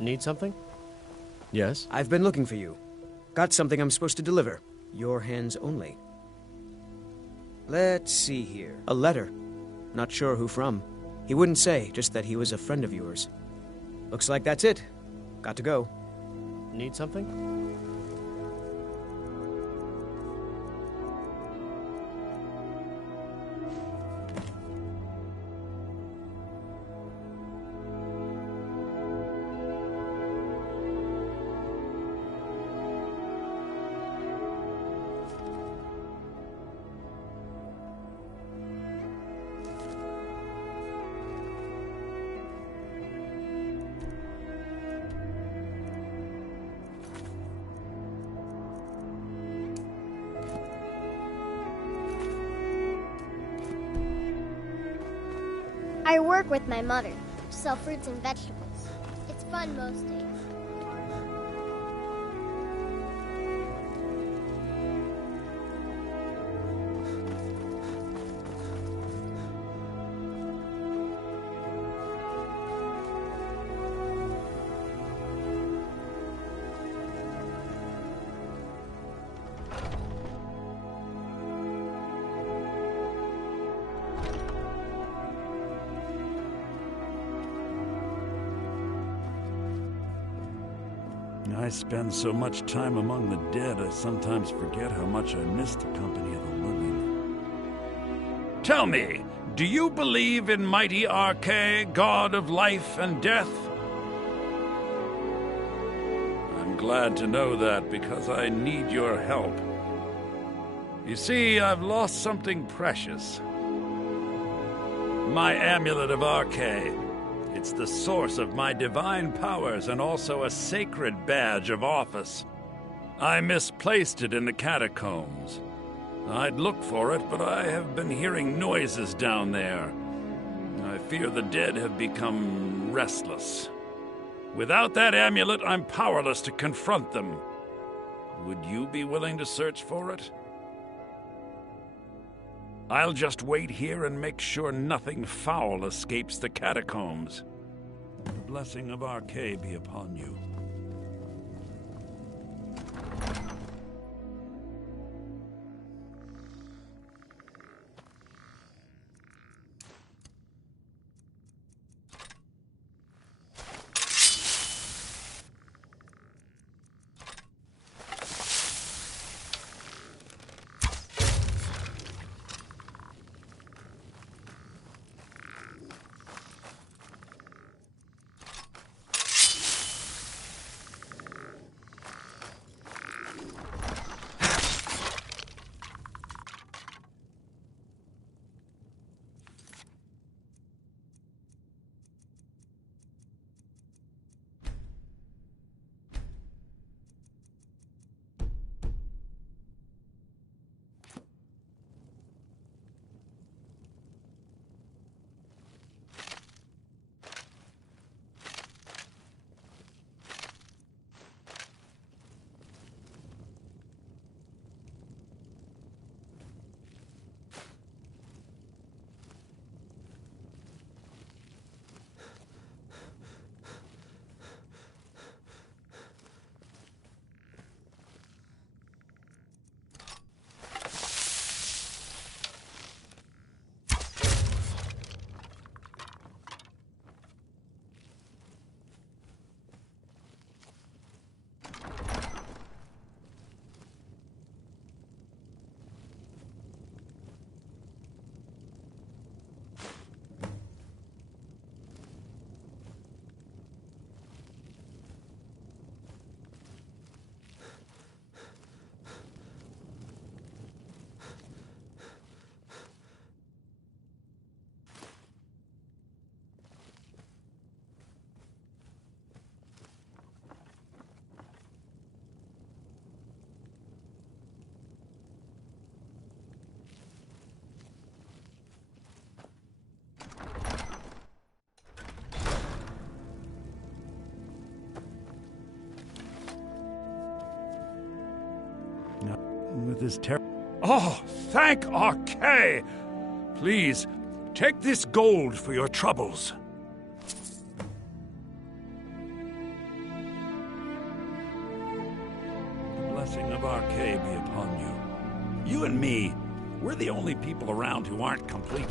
Need something? Yes? I've been looking for you. Got something I'm supposed to deliver. Your hands only. Let's see here. A letter. Not sure who from. He wouldn't say, just that he was a friend of yours. Looks like that's it. Got to go. Need something? I work with my mother to sell fruits and vegetables. It's fun most days. I spend so much time among the dead, I sometimes forget how much I miss the company of the living. Tell me, do you believe in mighty Arche, god of life and death? I'm glad to know that, because I need your help. You see, I've lost something precious. My amulet of Arche. It's the source of my divine powers and also a sacred badge of office. I misplaced it in the catacombs. I'd look for it, but I have been hearing noises down there. I fear the dead have become restless. Without that amulet, I'm powerless to confront them. Would you be willing to search for it? I'll just wait here and make sure nothing foul escapes the catacombs. The blessing of Arche be upon you. With this Oh, thank Arche! Please, take this gold for your troubles. blessing of Arcade be upon you. You and me, we're the only people around who aren't complete.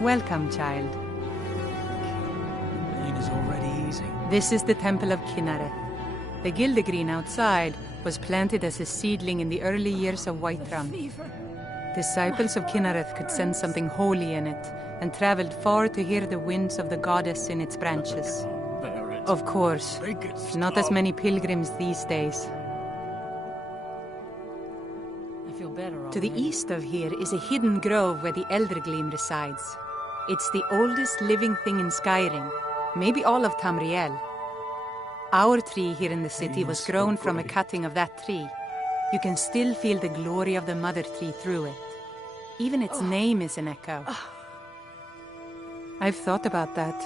Welcome, child. Pain is already easing. This is the Temple of Kinareth. The Gildegreen outside was planted as a seedling in the early years of Whiterun. Disciples of Kinareth could sense something holy in it, and traveled far to hear the winds of the goddess in its branches. Of course, not as many pilgrims these days. To the east of here is a hidden grove where the Eldergleam resides. It's the oldest living thing in Skyrim, maybe all of Tamriel. Our tree here in the city was grown from a cutting of that tree. You can still feel the glory of the mother tree through it. Even its name is an echo. I've thought about that.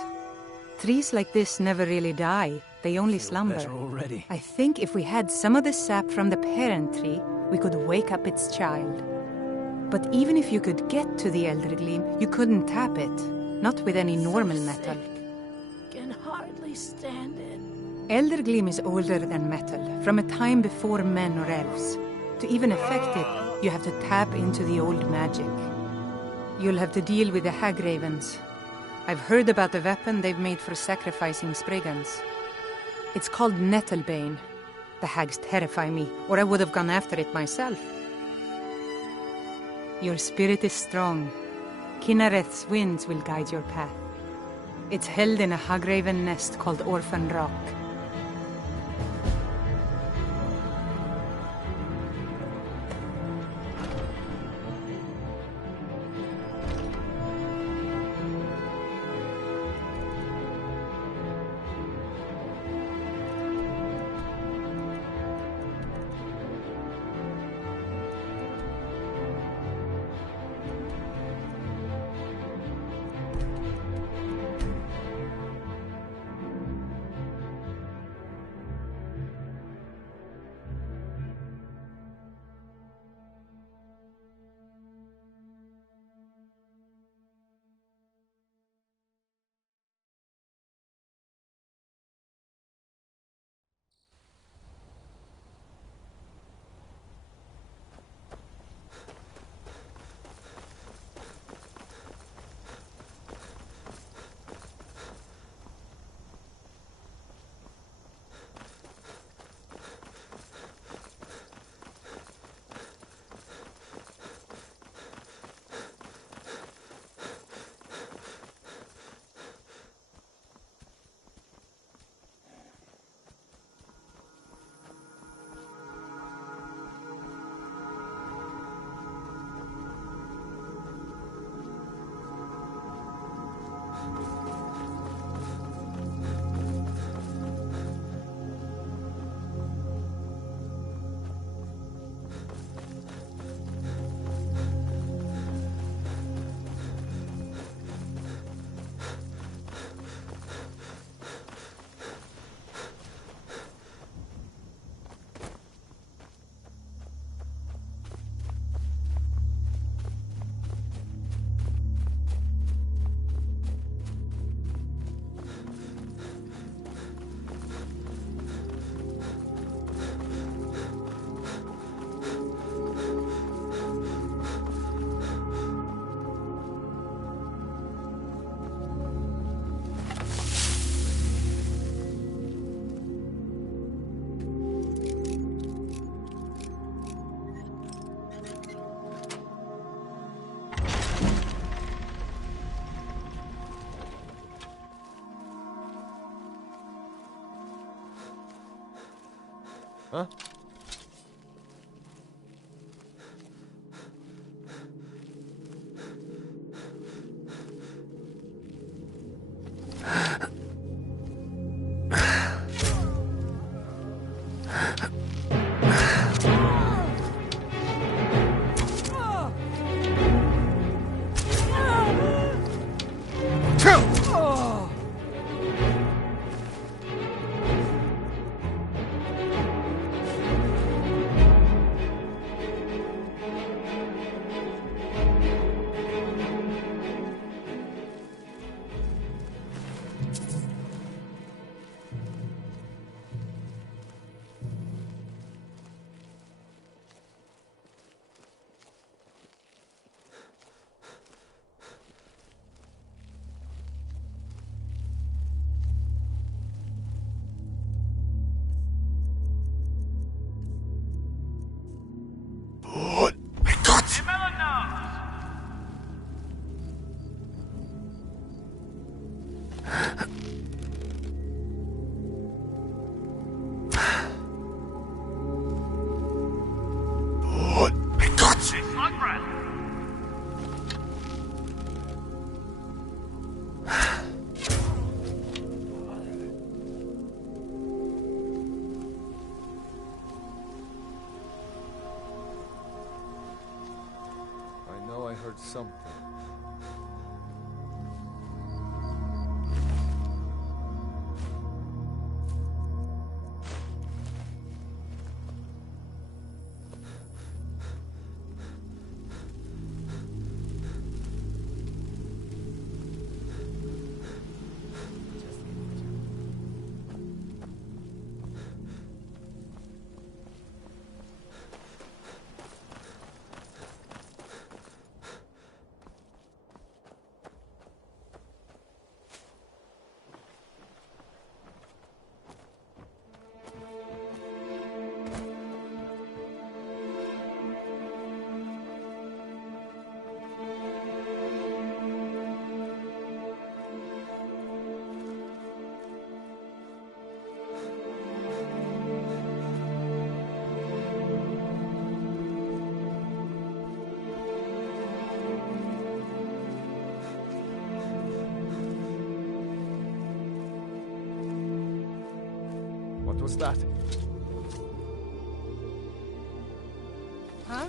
Trees like this never really die, they only slumber. Already. I think if we had some of the sap from the parent tree, we could wake up its child. But even if you could get to the Eldergleam, you couldn't tap it. Not with any normal metal. Can hardly stand it. Eldergleam is older than metal, from a time before men or elves. To even affect it, you have to tap into the old magic. You'll have to deal with the hag ravens. I've heard about the weapon they've made for sacrificing Spriggans. It's called Nettlebane. The hags terrify me, or I would have gone after it myself. Your spirit is strong. Kinareth's winds will guide your path. It's held in a hagraven nest called Orphan Rock. Huh? I know I heard something. What was that? Huh?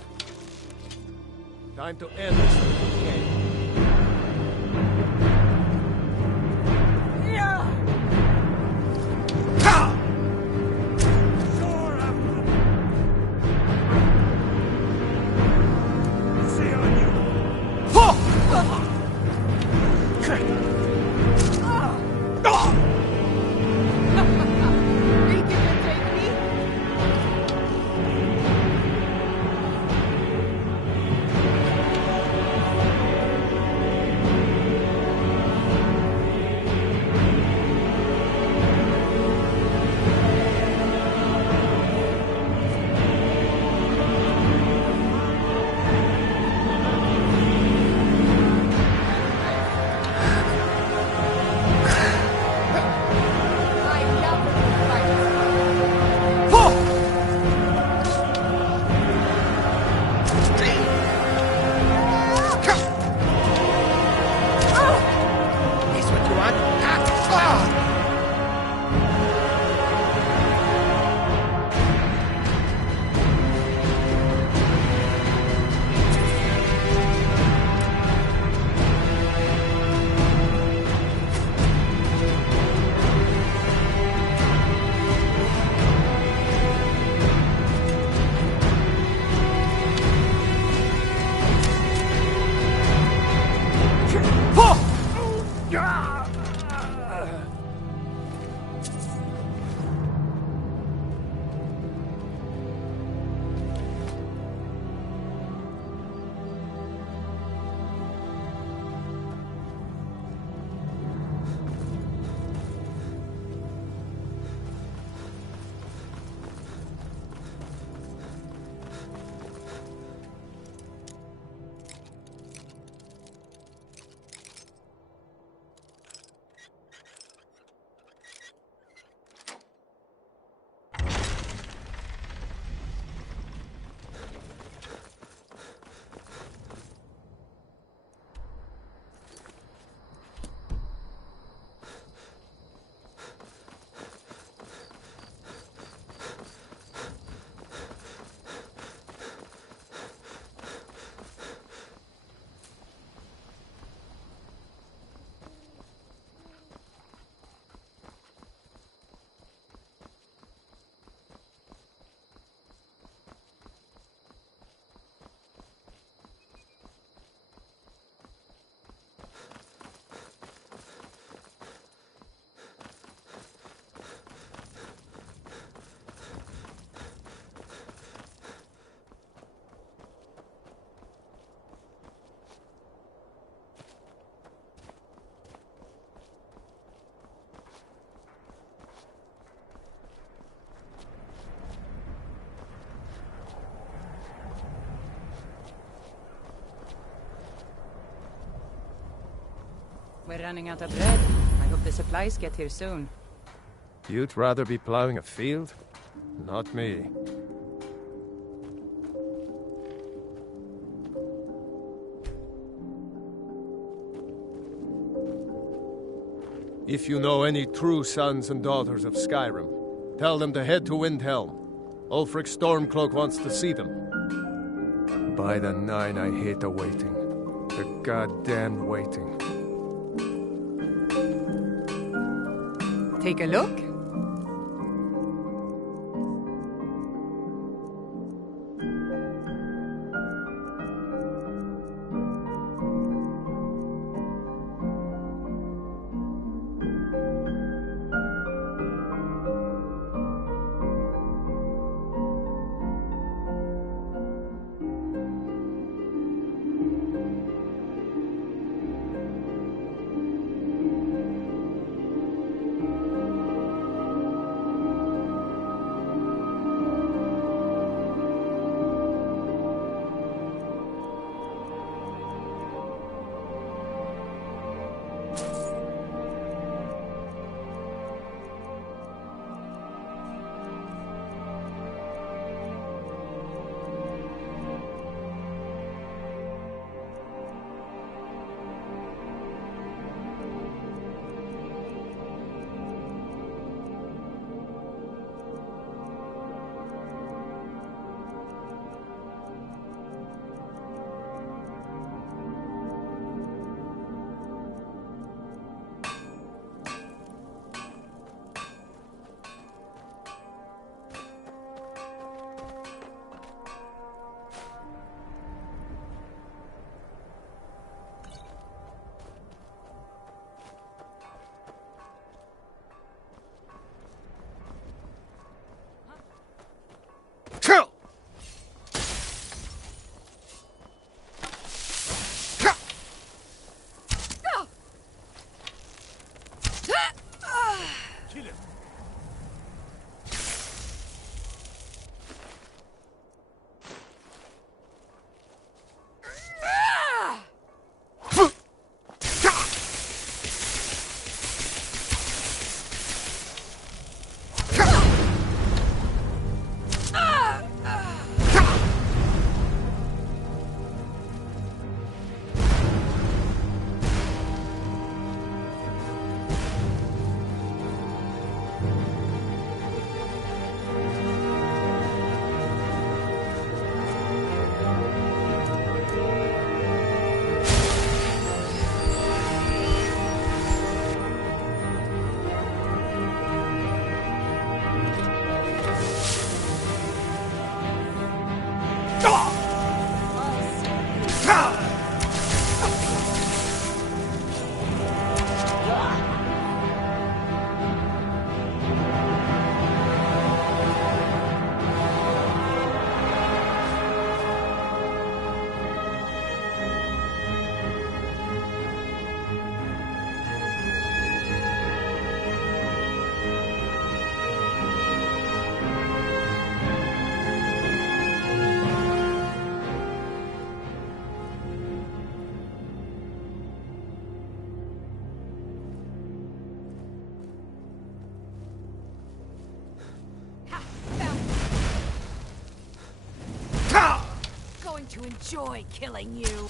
Time to end this game. We're running out of bread. I hope the supplies get here soon. You'd rather be plowing a field? Not me. If you know any true sons and daughters of Skyrim, tell them to head to Windhelm. Ulfric Stormcloak wants to see them. By the Nine, I hate the waiting. The goddamn waiting. Take a look. To enjoy killing you.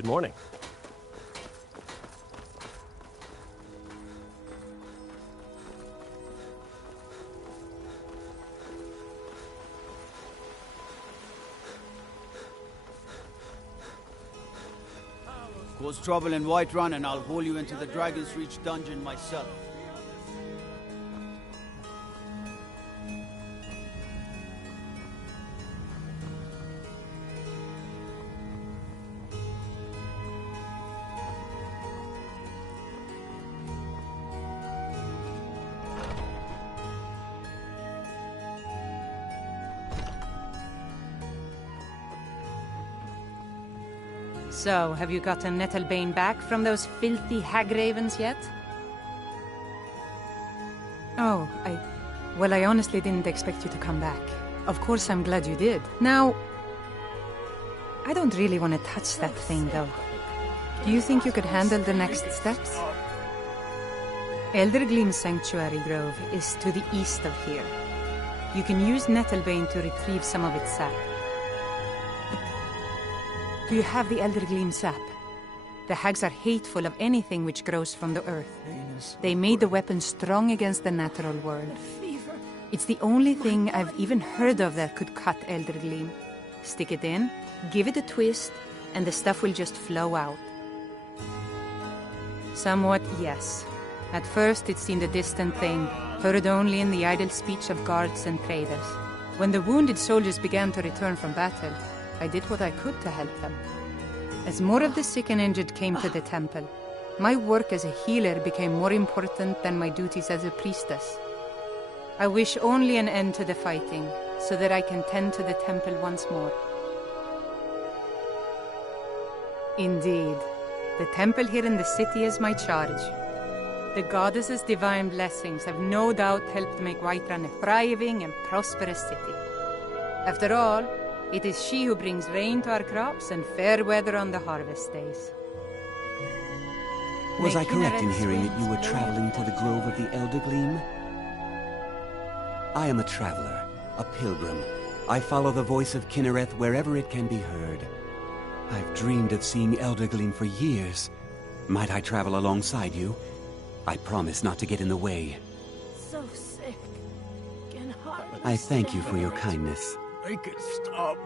Good morning. Cause trouble in Whiterun and I'll haul you into the Dragon's Reach dungeon myself. So, have you gotten Nettlebane back from those filthy hag-ravens yet? Oh, Well, I honestly didn't expect you to come back. Of course, I'm glad you did. Now, I don't really want to touch that thing, though. Do you think you could handle the next steps? Eldergleam Sanctuary Grove is to the east of here. You can use Nettlebane to retrieve some of its sap. Do you have the Eldergleam sap? The hags are hateful of anything which grows from the earth. They made the weapon strong against the natural world. It's the only thing I've even heard of that could cut Eldergleam. Stick it in, give it a twist, and the stuff will just flow out. Somewhat, yes. At first it seemed a distant thing, heard only in the idle speech of guards and traders. When the wounded soldiers began to return from battle, I did what I could to help them. As more of the sick and injured came to the temple, my work as a healer became more important than my duties as a priestess. I wish only an end to the fighting, so that I can tend to the temple once more. Indeed, the temple here in the city is my charge. The goddess's divine blessings have no doubt helped make Whiterun a thriving and prosperous city. After all, it is she who brings rain to our crops and fair weather on the harvest days. Was I correct in hearing that you were traveling to the Grove of the Eldergleam? I am a traveler, a pilgrim. I follow the voice of Kinnereth wherever it can be heard. I've dreamed of seeing Eldergleam for years. Might I travel alongside you? I promise not to get in the way. So sick. Can hardly I thank you for your kindness. Make it stop.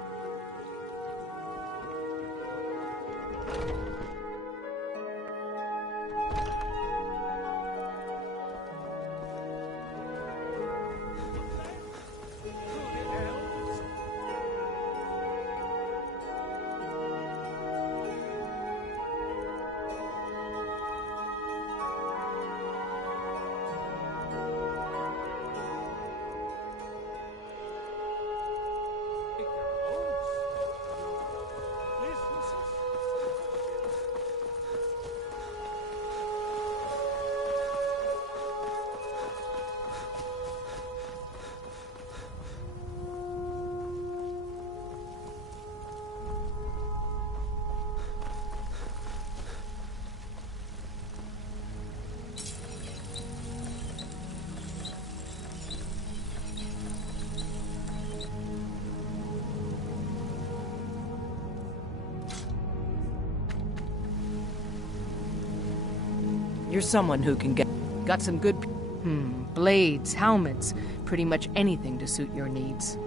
You're someone who can got some good blades, helmets, pretty much anything to suit your needs.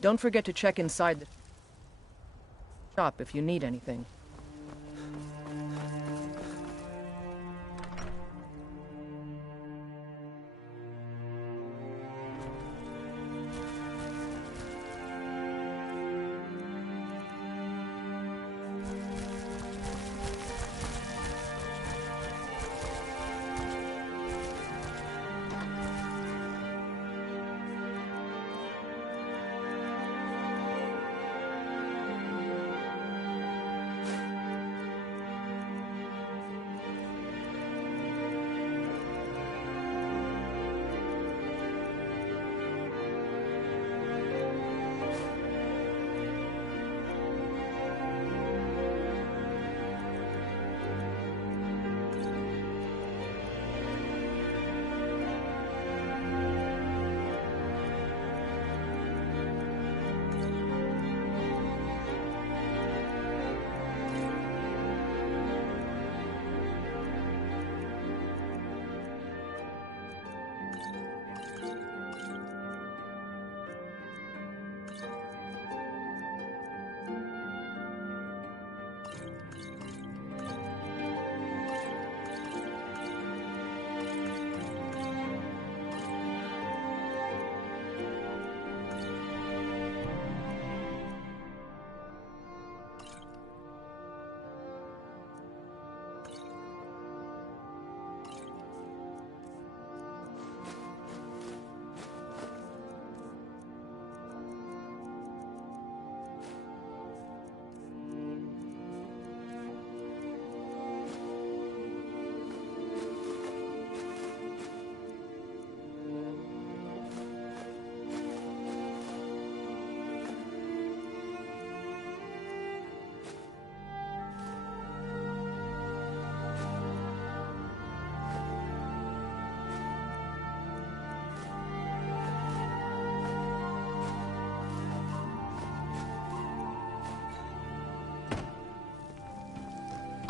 Don't forget to check inside the shop if you need anything.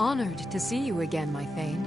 Honored to see you again, my Thane.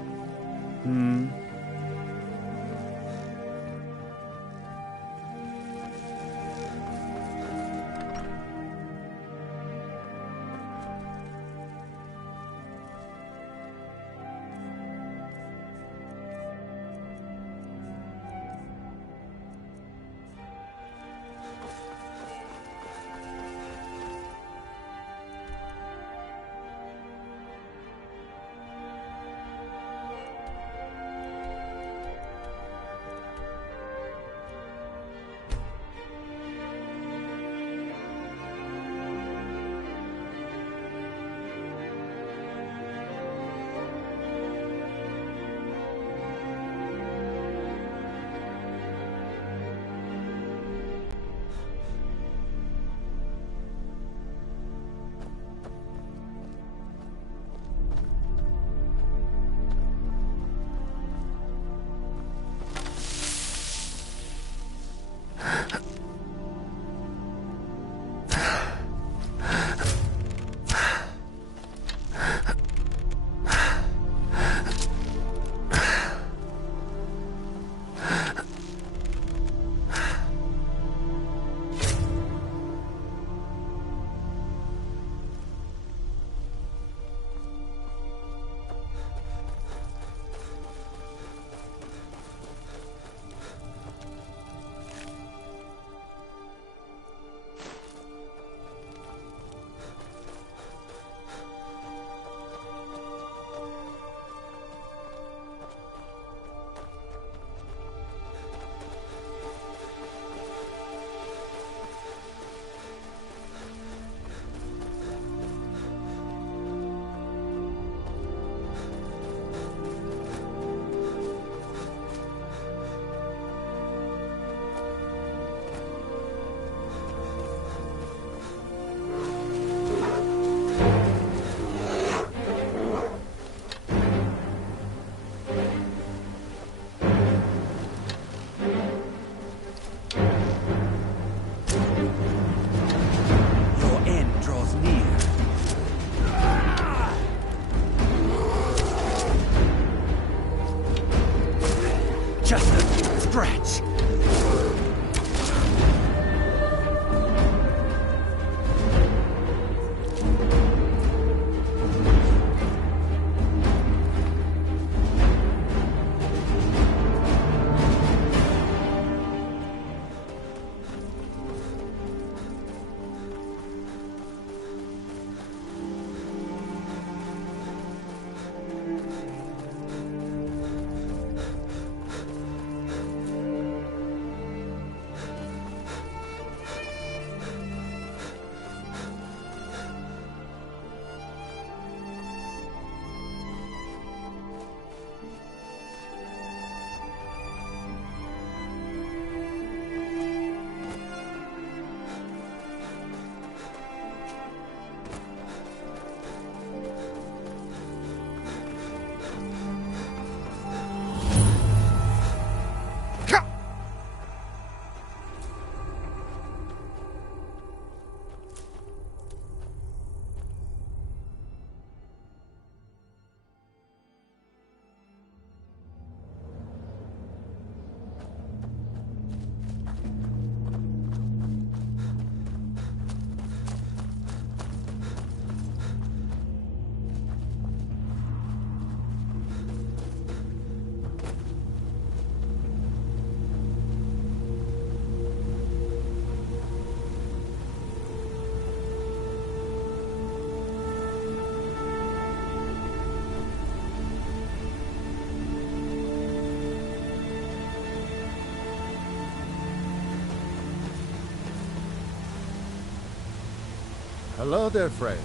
Hello there, friend.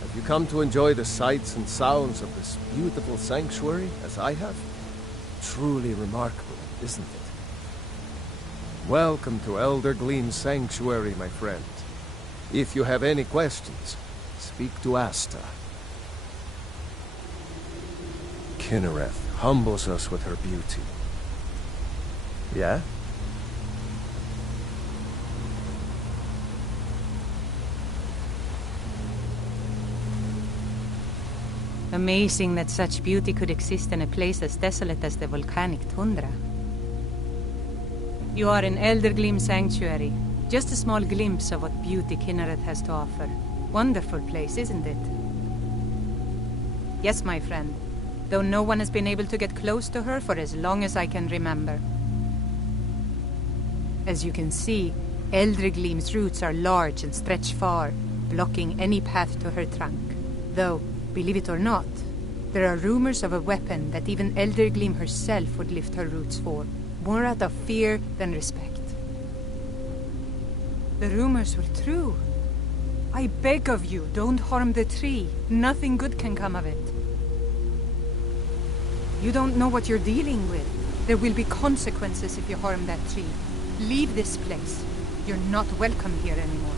Have you come to enjoy the sights and sounds of this beautiful sanctuary, as I have? Truly remarkable, isn't it? Welcome to Elder Gleam's sanctuary, my friend. If you have any questions, speak to Asta. Kinnereth humbles us with her beauty. Yeah? Amazing that such beauty could exist in a place as desolate as the volcanic tundra. You are in Eldergleam Sanctuary. Just a small glimpse of what beauty Kinnereth has to offer. Wonderful place, isn't it? Yes, my friend. Though no one has been able to get close to her for as long as I can remember. As you can see, Eldergleam's roots are large and stretch far, blocking any path to her trunk. Though, believe it or not, there are rumors of a weapon that even Eldergleam herself would lift her roots for, more out of fear than respect. The rumors were true. I beg of you, don't harm the tree. Nothing good can come of it. You don't know what you're dealing with. There will be consequences if you harm that tree. Leave this place. You're not welcome here anymore.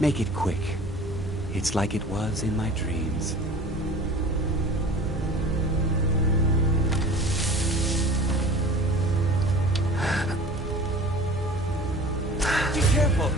Make it quick. It's like it was in my dreams. Be careful!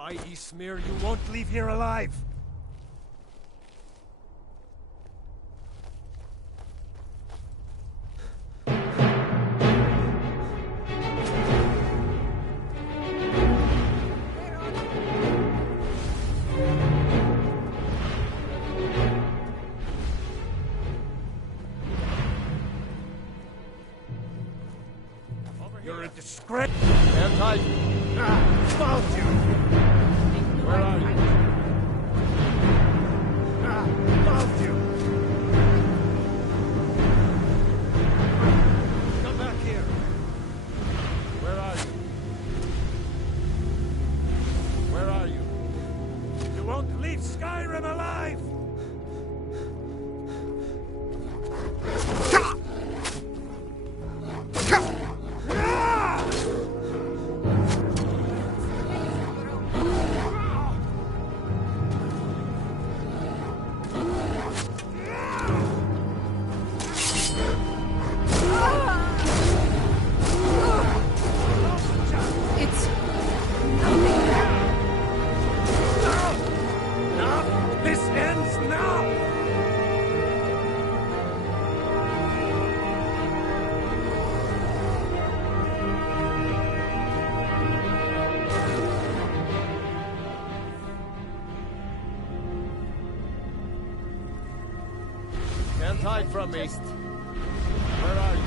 By Ysmir, you won't leave here alive! You're a disgrace! Stand tight! Found you! Where are you? Found you! Come back here! Where are you? Where are you? You won't leave Skyrim alive! Can't hide from me. Where are you?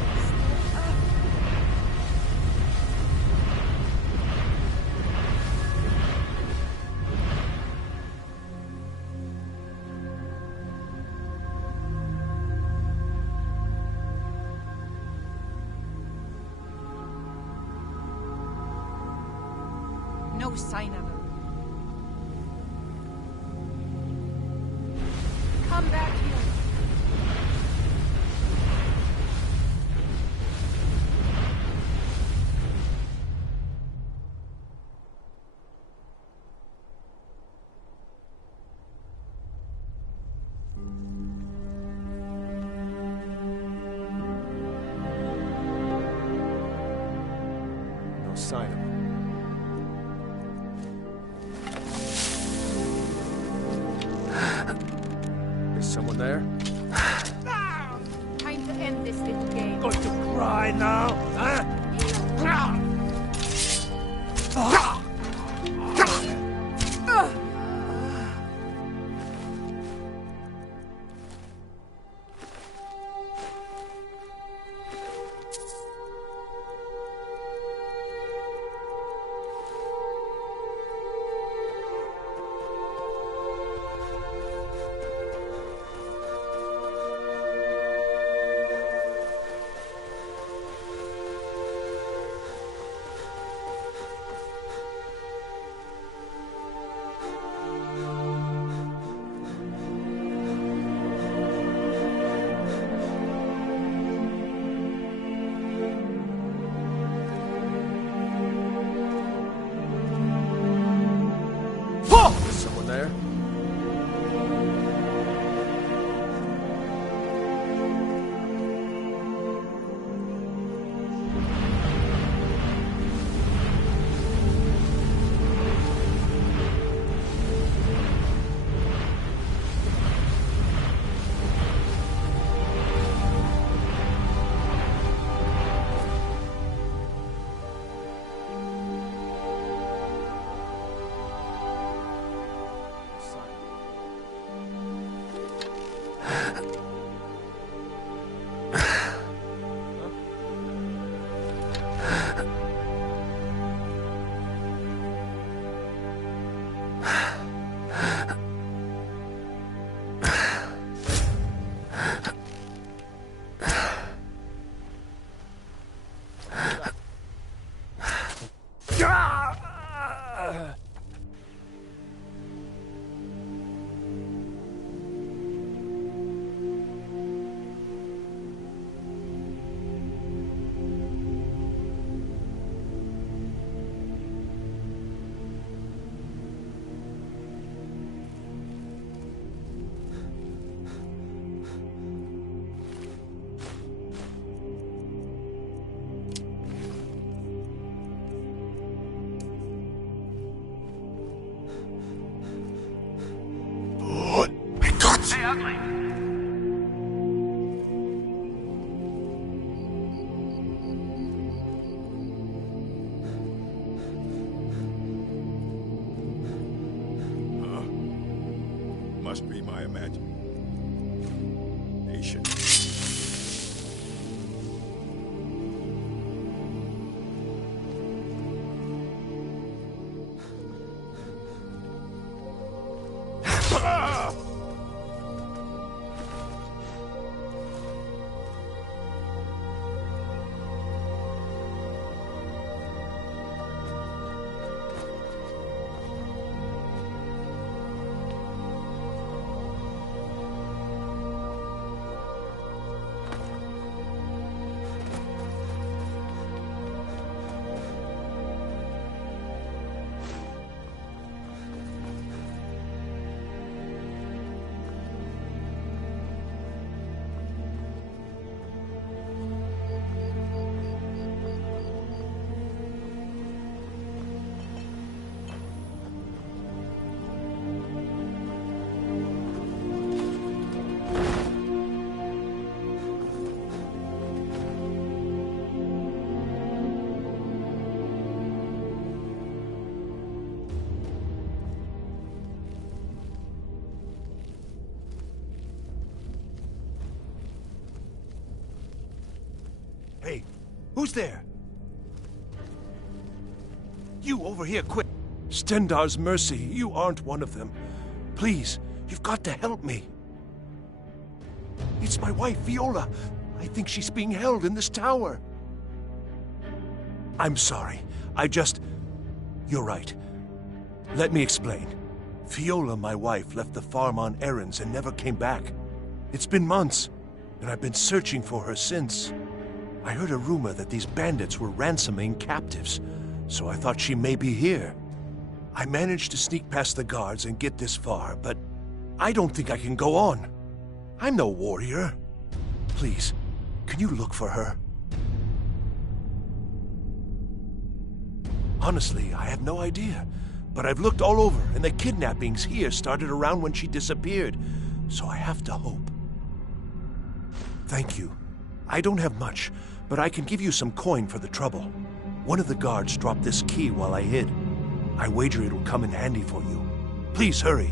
No sign of her. Come back here. No sign of him. Is someone there? Time to end this little game. Going to cry now? Huh? Is someone there? juggling. Must be my imagination. Hey, who's there? You over here, quick! Stendar's mercy, you aren't one of them. Please, you've got to help me. It's my wife, Viola. I think she's being held in this tower. I'm sorry. You're right. Let me explain. Viola, my wife, left the farm on errands and never came back. It's been months, and I've been searching for her since. I heard a rumor that these bandits were ransoming captives, so I thought she may be here. I managed to sneak past the guards and get this far, but I don't think I can go on. I'm no warrior. Please, can you look for her? Honestly, I have no idea, but I've looked all over, and the kidnappings here started around when she disappeared, so I have to hope. Thank you. I don't have much, but I can give you some coin for the trouble. One of the guards dropped this key while I hid. I wager it'll come in handy for you. Please hurry.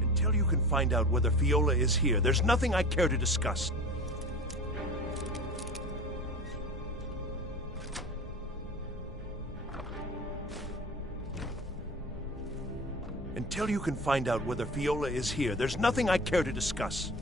Until you can find out whether Viola is here, there's nothing I care to discuss. Until you can find out whether Viola is here, there's nothing I care to discuss.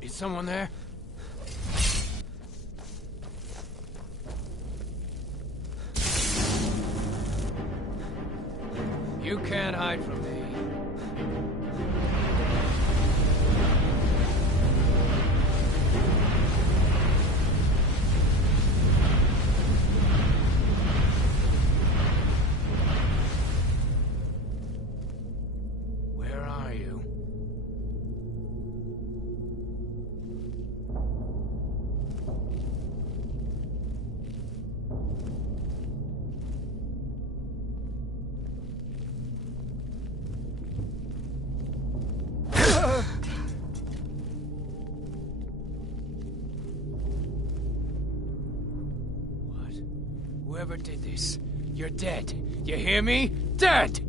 Is someone there? You can't hide from me. Where are you? Whoever did this, you're dead. You hear me? Dead!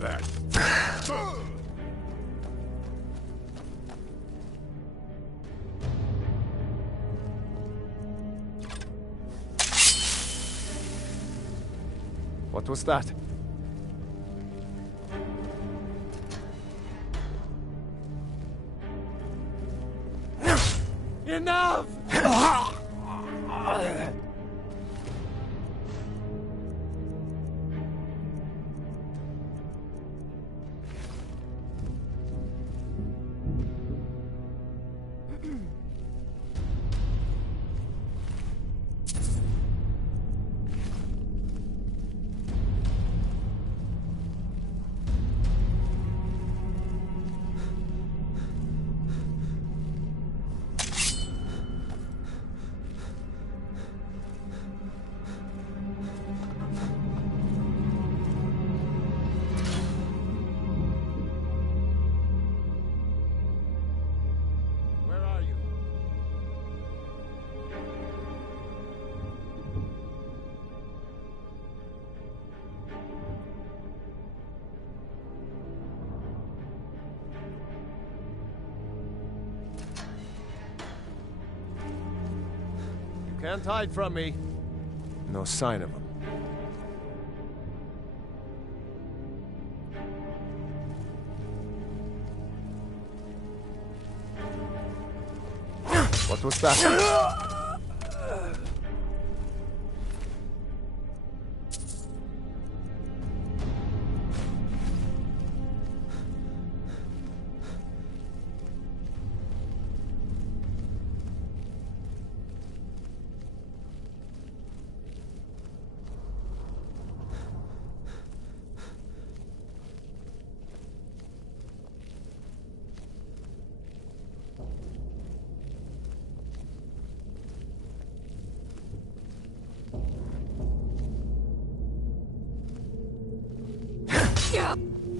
that? What was that? Enough! Can't hide from me. No sign of him. What was that?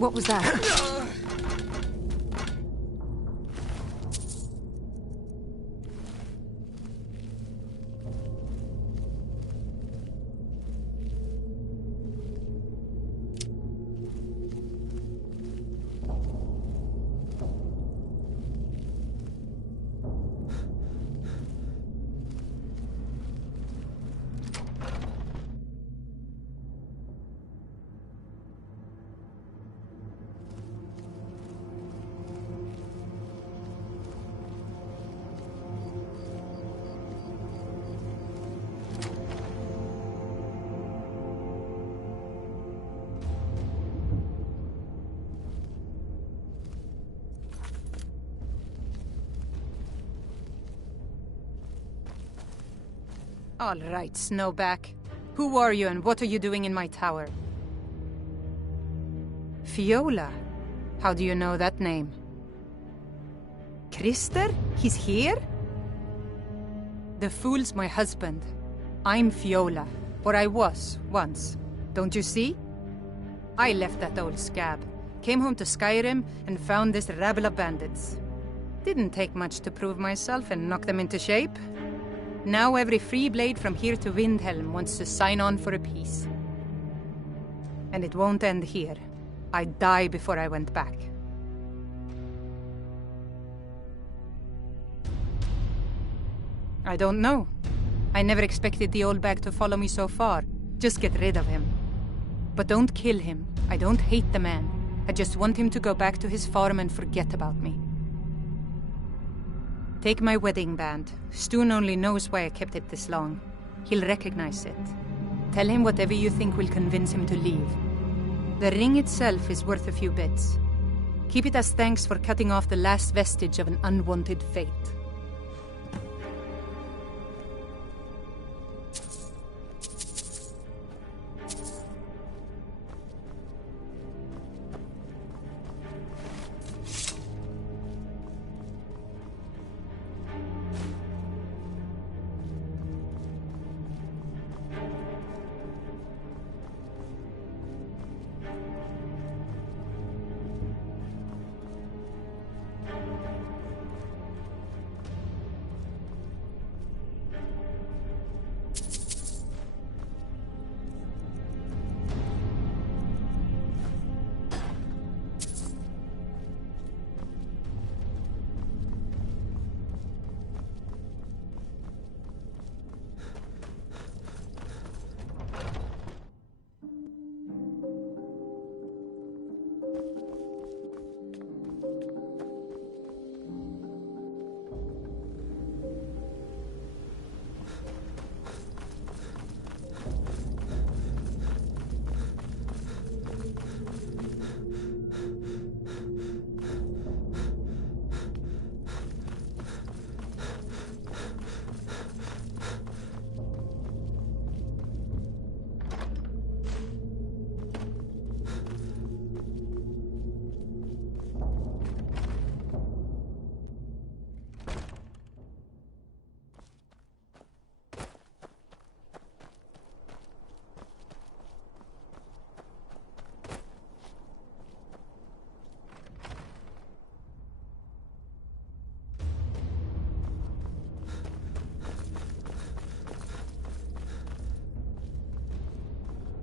What was that? All right, Snowback. Who are you and what are you doing in my tower? Fiola? How do you know that name? Krister? He's here? The fool's my husband. I'm Fiola. Or I was, once. Don't you see? I left that old scab, came home to Skyrim, and found this rabble of bandits. Didn't take much to prove myself and knock them into shape. Now every free blade from here to Windhelm wants to sign on for a peace. And it won't end here. I'd die before I went back. I don't know. I never expected the old bag to follow me so far. Just get rid of him. But don't kill him. I don't hate the man. I just want him to go back to his farm and forget about me. Take my wedding band. Stoon only knows why I kept it this long. He'll recognize it. Tell him whatever you think will convince him to leave. The ring itself is worth a few bits. Keep it as thanks for cutting off the last vestige of an unwanted fate.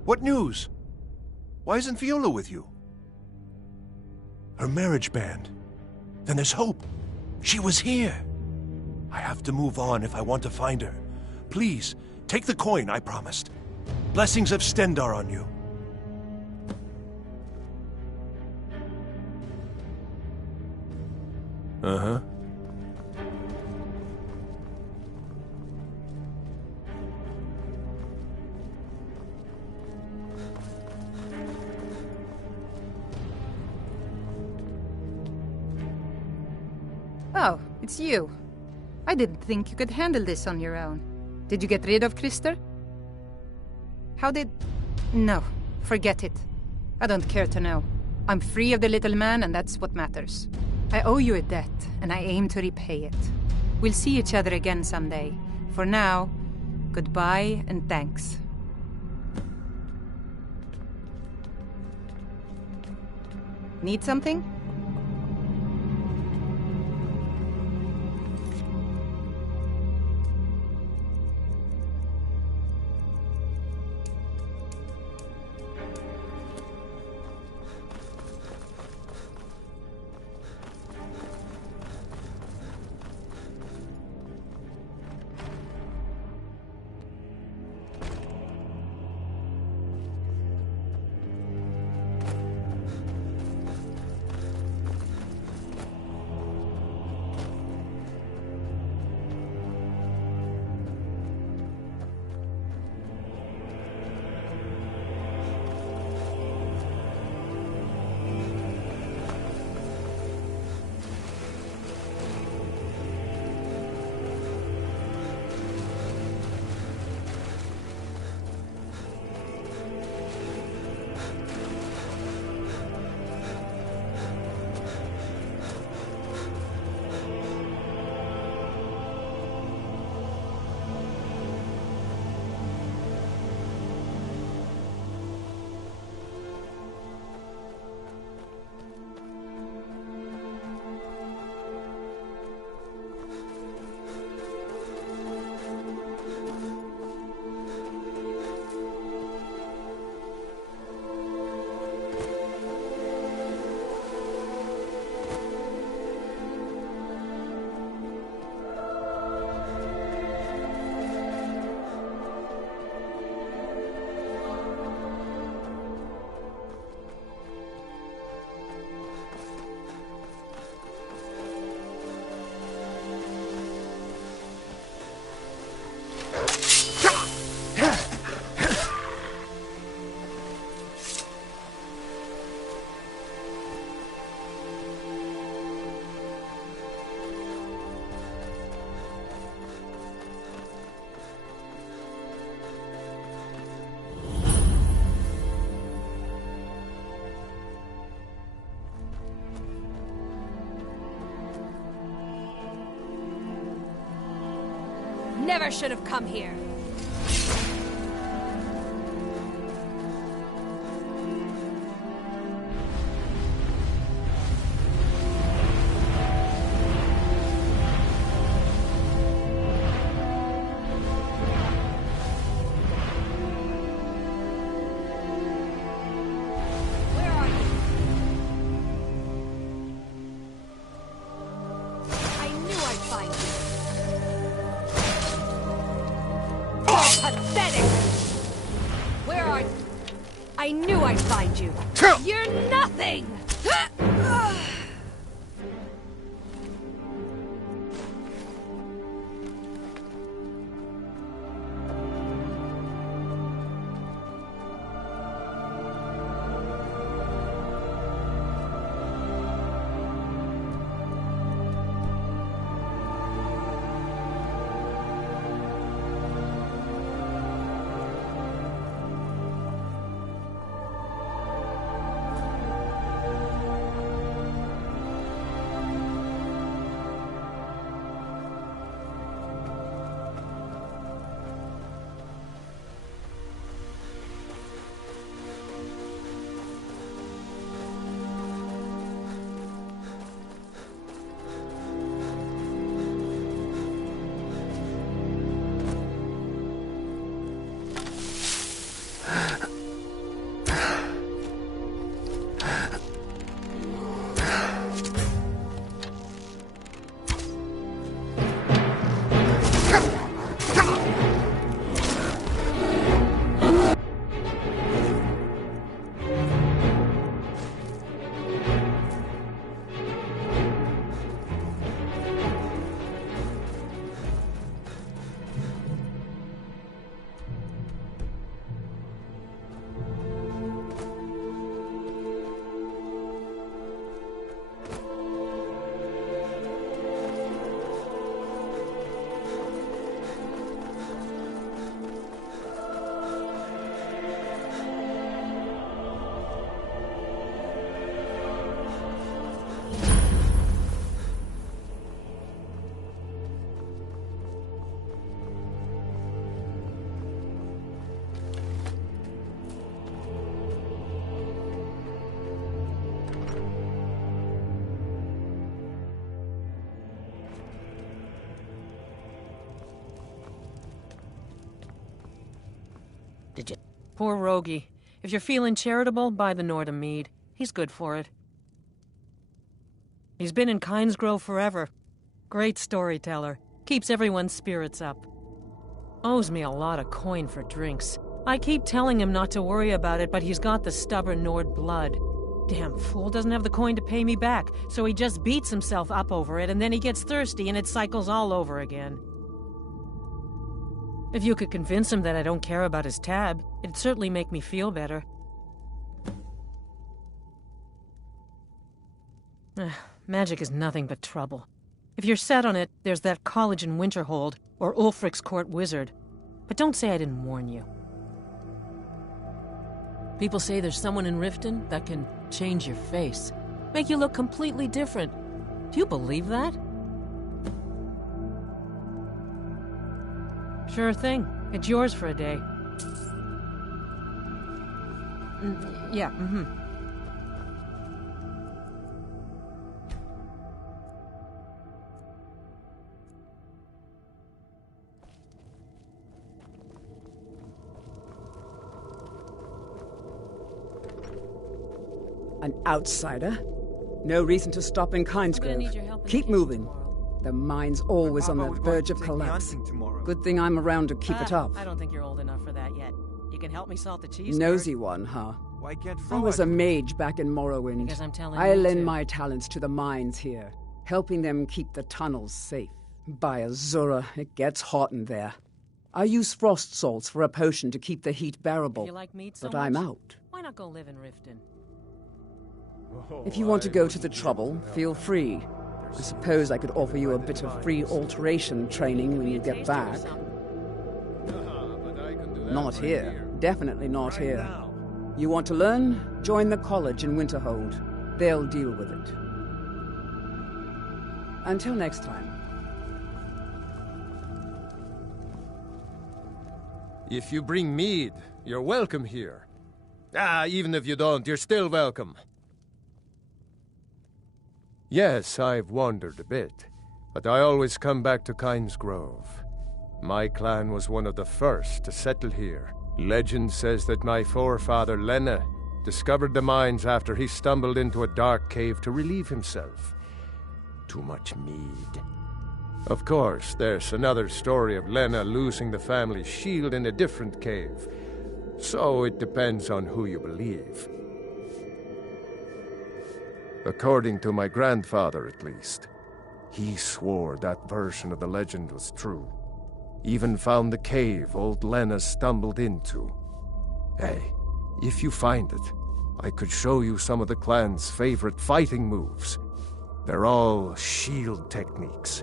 What news? Why isn't Viola with you? Her marriage band. Then there's hope. She was here. I have to move on if I want to find her. Please, take the coin I promised. Blessings of Stendar on you. Uh-huh. Oh, it's you. I didn't think you could handle this on your own. Did you get rid of Krister? How did... No, forget it. I don't care to know. I'm free of the little man, and that's what matters. I owe you a debt, and I aim to repay it. We'll see each other again someday. For now, goodbye and thanks. Need something? Never should have come here. I knew I'd find you. You're nothing! Poor Rogie. If you're feeling charitable, buy the Nordham mead. He's good for it. He's been in Kynesgrove forever. Great storyteller. Keeps everyone's spirits up. Owes me a lot of coin for drinks. I keep telling him not to worry about it, but he's got the stubborn Nord blood. Damn fool doesn't have the coin to pay me back, so he just beats himself up over it, and then he gets thirsty and it cycles all over again. If you could convince him that I don't care about his tab, it'd certainly make me feel better. Magic is nothing but trouble. If you're set on it, there's that college in Winterhold, or Ulfric's court wizard. But don't say I didn't warn you. People say there's someone in Riften that can change your face. Make you look completely different. Do you believe that? Sure thing. It's yours for a day. Yeah, An outsider? No reason to stop in Kynesgrove. Keep moving. The mine's always on the verge of collapse. Good thing I'm around to keep it up. I don't think you're old enough for that yet. You can help me salt the cheese. Nosy one, huh? Why can't I was a mage back in Morrowind. Because I'm telling I you lend to. my talents to the mines here, helping them keep the tunnels safe. By Azura, it gets hot in there. I use frost salts for a potion to keep the heat bearable. You like meat so but I'm much? out. Why not go live in Riften? If you want to go to the trouble, feel free. I suppose I could offer you a bit of free alteration training when you get back. Not here. Definitely not here. You want to learn? Join the college in Winterhold. They'll deal with it. Until next time. If you bring mead, you're welcome here. Even if you don't, you're still welcome. Yes, I've wandered a bit, but I always come back to Kynesgrove. My clan was one of the first to settle here. Legend says that my forefather Lena discovered the mines after he stumbled into a dark cave to relieve himself. Too much mead. Of course, there's another story of Lena losing the family shield in a different cave. So it depends on who you believe. According to my grandfather, at least. He swore that version of the legend was true. Even found the cave old Lena stumbled into. Hey, if you find it, I could show you some of the clan's favorite fighting moves. They're all shield techniques.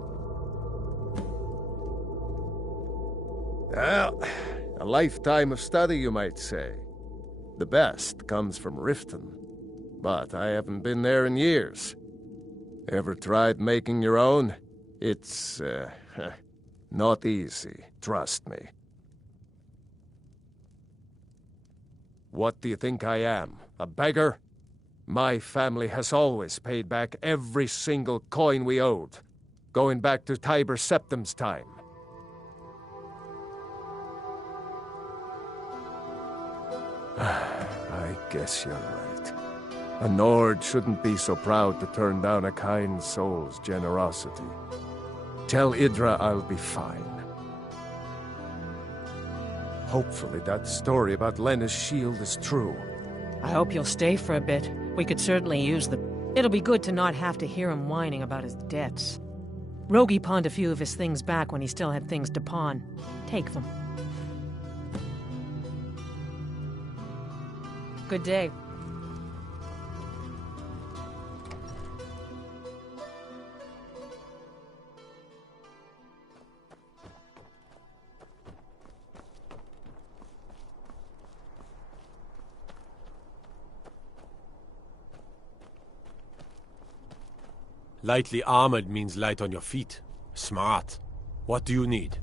Well, a lifetime of study, you might say. The best comes from Riften. But I haven't been there in years. Ever tried making your own? It's, not easy, trust me. What do you think I am? A beggar? My family has always paid back every single coin we owed, going back to Tiber Septim's time. I guess you're right. A Nord shouldn't be so proud to turn down a kind soul's generosity. Tell Idra I'll be fine. Hopefully that story about Lena's shield is true. I hope you'll stay for a bit. We could certainly use the... It'll be good to not have to hear him whining about his debts. Rogie pawned a few of his things back when he still had things to pawn. Take them. Good day. Lightly armored means light on your feet. Smart. What do you need?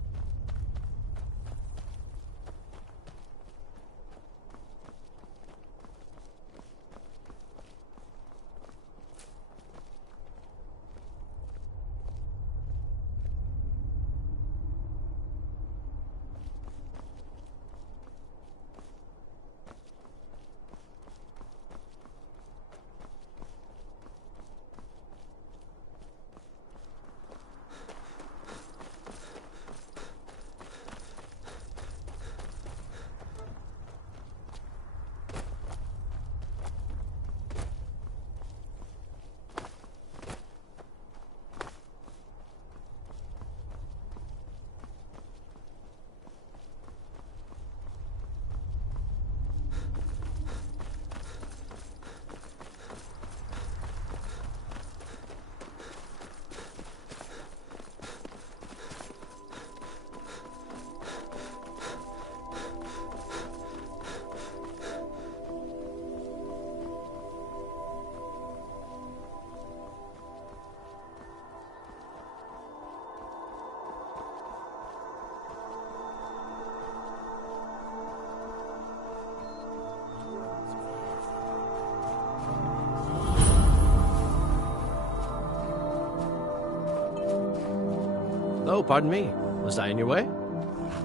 Oh, pardon me. Was I in your way?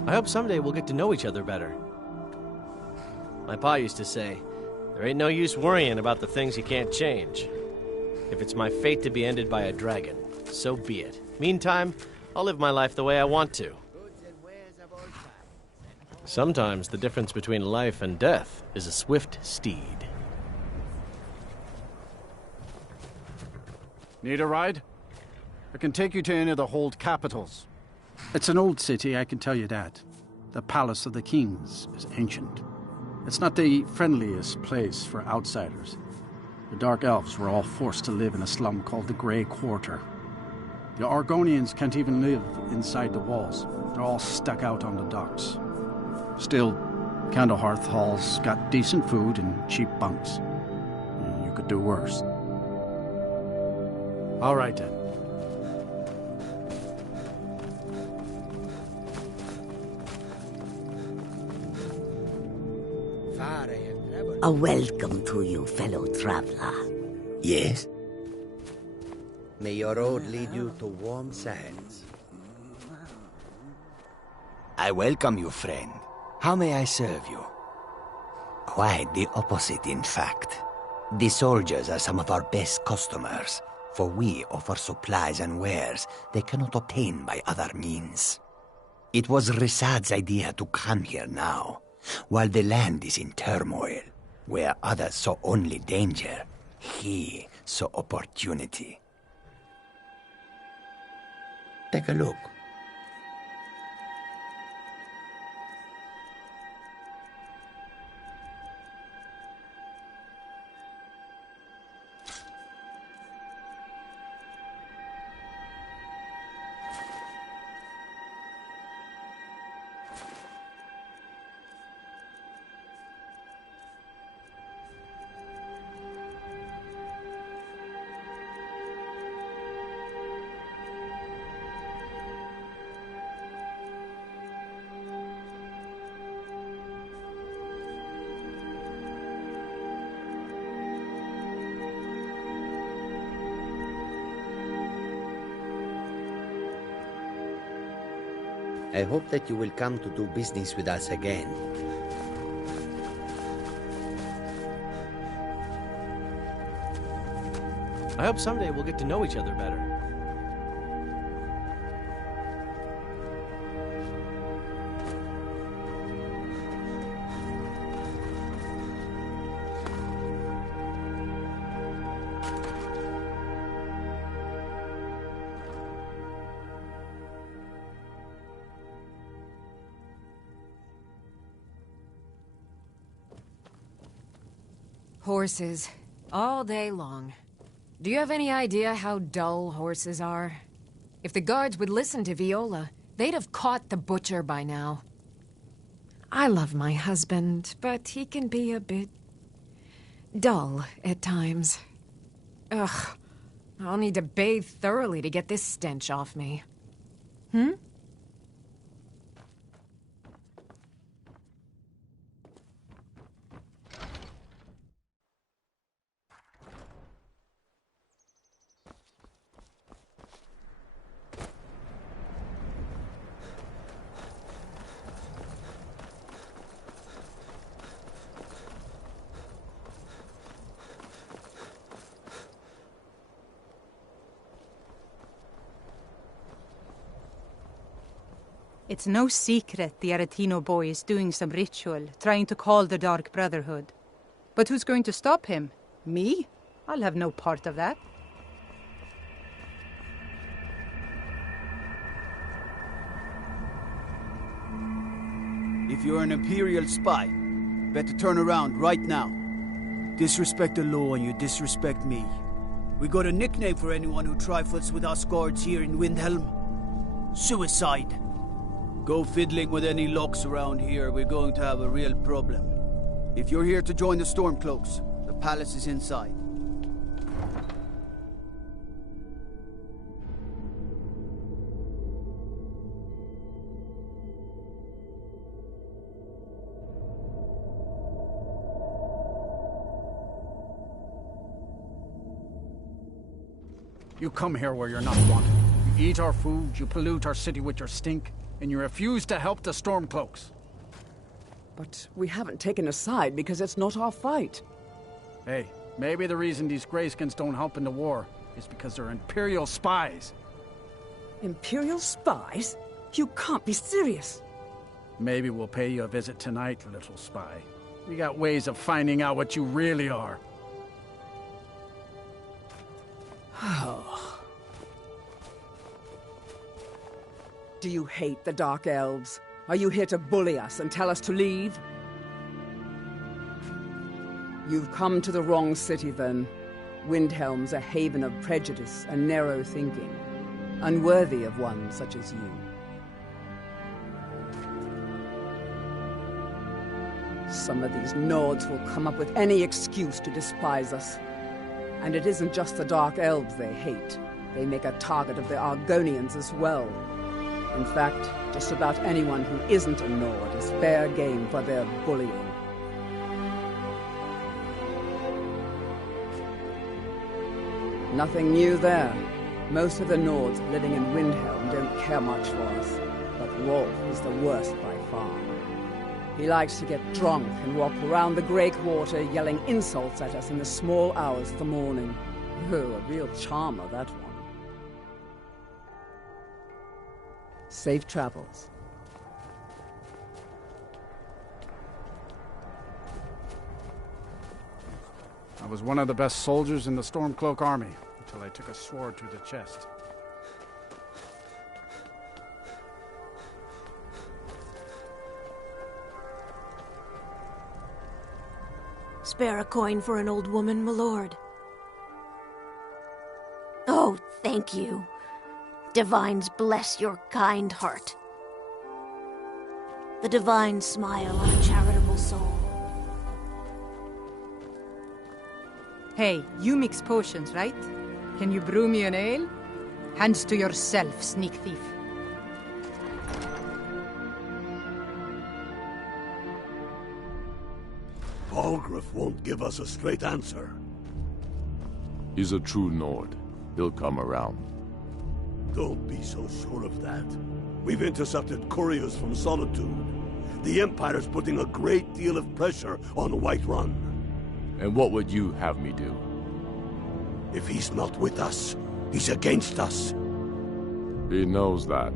I hope someday we'll get to know each other better. My pa used to say, there ain't no use worrying about the things you can't change. If it's my fate to be ended by a dragon, so be it. Meantime, I'll live my life the way I want to. Sometimes the difference between life and death is a swift steed. Need a ride? I can take you to any of the hold capitals. It's an old city, I can tell you that. The Palace of the Kings is ancient. It's not the friendliest place for outsiders. The Dark Elves were all forced to live in a slum called the Grey Quarter. The Argonians can't even live inside the walls. They're all stuck out on the docks. Still, Candlehearth Hall's got decent food and cheap bunks. You could do worse. All right, then. A welcome to you, fellow traveler. Yes? May your road lead you to warm sands. I welcome you, friend. How may I serve you? Quite the opposite, in fact. The soldiers are some of our best customers, for we offer supplies and wares they cannot obtain by other means. It was Risad's idea to come here now, while the land is in turmoil. Where others saw only danger, he saw opportunity. Take a look. I hope that you will come to do business with us again. I hope someday we'll get to know each other better. Horses. All day long. Do you have any idea how dull horses are? If the guards would listen to Viola, they'd have caught the butcher by now. I love my husband, but he can be a bit dull at times. Ugh. I'll need to bathe thoroughly to get this stench off me. Hmm? It's no secret the Aretino boy is doing some ritual, trying to call the Dark Brotherhood. But who's going to stop him? Me? I'll have no part of that. If you're an Imperial spy, better turn around right now. Disrespect the law and you disrespect me. We got a nickname for anyone who trifles with us guards here in Windhelm. Suicide. Go fiddling with any locks around here, we're going to have a real problem. If you're here to join the Stormcloaks, the palace is inside. You come here where you're not wanted. You eat our food, you pollute our city with your stink, and you refuse to help the Stormcloaks. But we haven't taken a side because it's not our fight. Hey, maybe the reason these Greyskins don't help in the war is because they're Imperial spies. Imperial spies? You can't be serious. Maybe we'll pay you a visit tonight, little spy. We got ways of finding out what you really are. Do you hate the Dark Elves? Are you here to bully us and tell us to leave? You've come to the wrong city, then. Windhelm's a haven of prejudice and narrow thinking, unworthy of one such as you. Some of these Nords will come up with any excuse to despise us. And it isn't just the Dark Elves they hate. They make a target of the Argonians as well. In fact, just about anyone who isn't a Nord is fair game for their bullying. Nothing new there. Most of the Nords living in Windhelm don't care much for us, but Rolf is the worst by far. He likes to get drunk and walk around the Grey Quarter yelling insults at us in the small hours of the morning. Oh, a real charmer, that one. Safe travels. I was one of the best soldiers in the Stormcloak army, until I took a sword through the chest. Spare a coin for an old woman, my lord. Oh, thank you. Divines bless your kind heart. The divines smile on a charitable soul. Hey, you mix potions, right? Can you brew me an ale? Hands to yourself, sneak thief. Balgruuf won't give us a straight answer. He's a true Nord. He'll come around. Don't be so sure of that. We've intercepted couriers from Solitude. The Empire's putting a great deal of pressure on Whiterun. And what would you have me do? If he's not with us, he's against us. He knows that.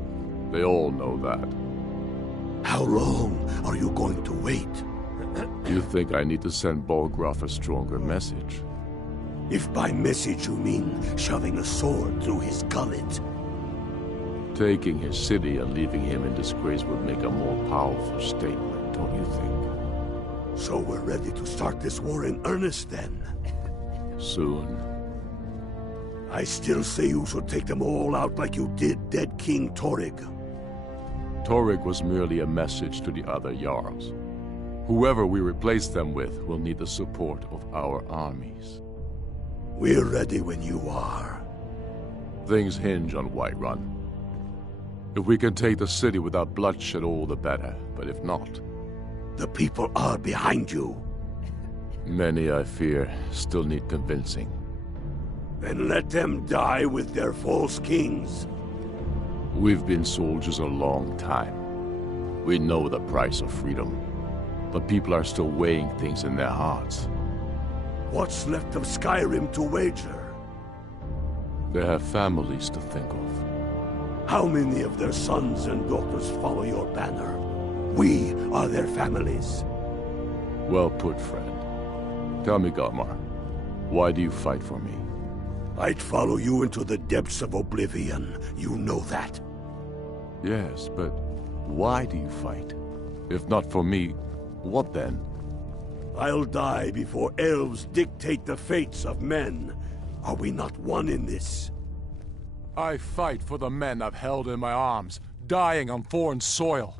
They all know that. How long are you going to wait? You think I need to send Balgruuf a stronger message? If by message you mean shoving a sword through his gullet. Taking his city and leaving him in disgrace would make a more powerful statement, don't you think? So we're ready to start this war in earnest, then? Soon. I still say you should take them all out like you did dead King Torrig. Torrig was merely a message to the other Jarls. Whoever we replace them with will need the support of our armies. We're ready when you are. Things hinge on Whiterun. If we can take the city without bloodshed, all the better. But if not... The people are behind you. Many, I fear, still need convincing. Then let them die with their false kings. We've been soldiers a long time. We know the price of freedom. But people are still weighing things in their hearts. What's left of Skyrim to wager? They have families to think of. How many of their sons and daughters follow your banner? We are their families. Well put, friend. Tell me, Garmar, why do you fight for me? I'd follow you into the depths of oblivion. You know that. Yes, but why do you fight? If not for me, what then? I'll die before elves dictate the fates of men. Are we not one in this? I fight for the men I've held in my arms, dying on foreign soil.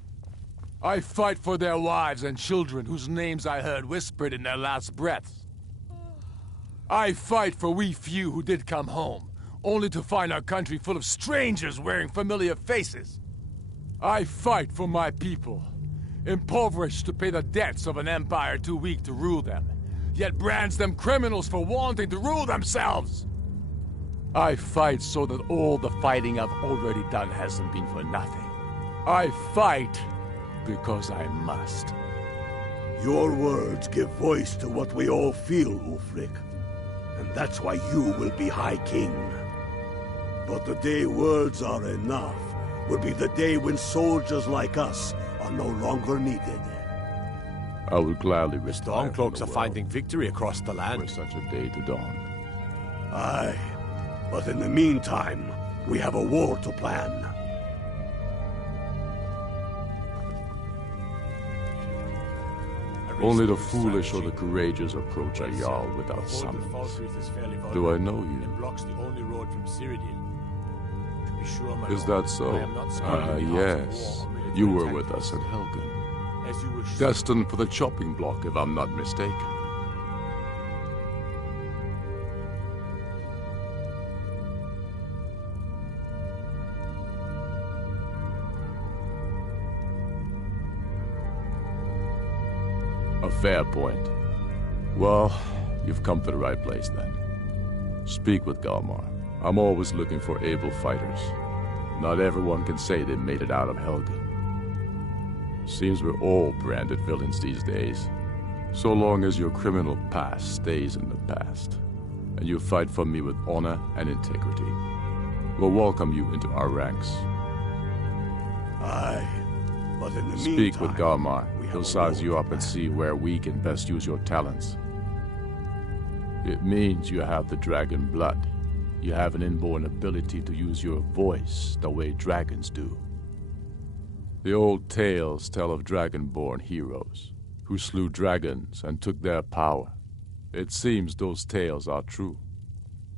I fight for their wives and children whose names I heard whispered in their last breaths. I fight for we few who did come home, only to find our country full of strangers wearing familiar faces. I fight for my people, impoverished to pay the debts of an empire too weak to rule them, yet brands them criminals for wanting to rule themselves. I fight so that all the fighting I've already done hasn't been for nothing. I fight because I must. Your words give voice to what we all feel, Ulfric. And that's why you will be High King. But the day words are enough will be the day when soldiers like us are no longer needed. I would gladly risk the Stormcloaks are finding victory across the land. for such a day to dawn. Aye, but in the meantime, we have a war to plan. Only the foolish or the courageous approach a Jarl without summons. Do I know you? Blocks the only road from Cyrodiil. To be sure, my Is lord, that so? I am not skilled in the arts of Yes. war or military You were tactics. with us at Helgen. As you wish. Destined for the chopping block, if I'm not mistaken. A fair point. Well, you've come to the right place then. Speak with Galmar. I'm always looking for able fighters. Not everyone can say they made it out of Helgen. Seems we're all branded villains these days. So long as your criminal past stays in the past, and you fight for me with honor and integrity, we'll welcome you into our ranks. Aye, but in the Speak with meantime, Galmar. He'll size you up and see where we can best use your talents. It means you have the dragon blood. You have an inborn ability to use your voice the way dragons do. The old tales tell of dragonborn heroes who slew dragons and took their power. It seems those tales are true,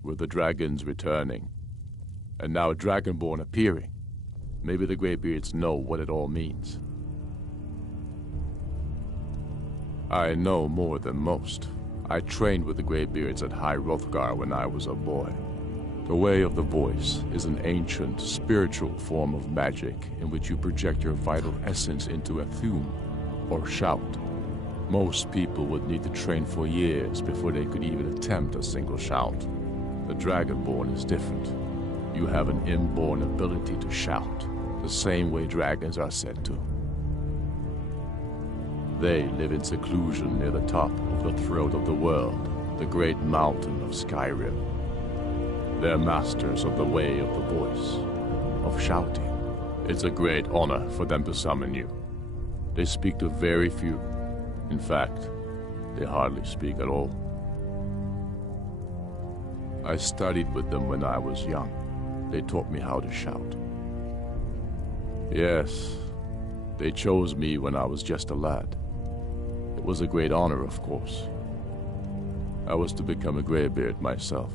with the dragons returning, and now dragonborn appearing. Maybe the Greybeards know what it all means. I know more than most. I trained with the Greybeards at High Hrothgar when I was a boy. The Way of the Voice is an ancient, spiritual form of magic in which you project your vital essence into a thume, or shout. Most people would need to train for years before they could even attempt a single shout. The Dragonborn is different. You have an inborn ability to shout, the same way dragons are said to. They live in seclusion near the top of the throat of the world, the great mountain of Skyrim. They're masters of the way of the voice, of shouting. It's a great honor for them to summon you. They speak to very few. In fact, they hardly speak at all. I studied with them when I was young. They taught me how to shout. Yes, they chose me when I was just a lad. It was a great honor, of course. I was to become a Greybeard myself.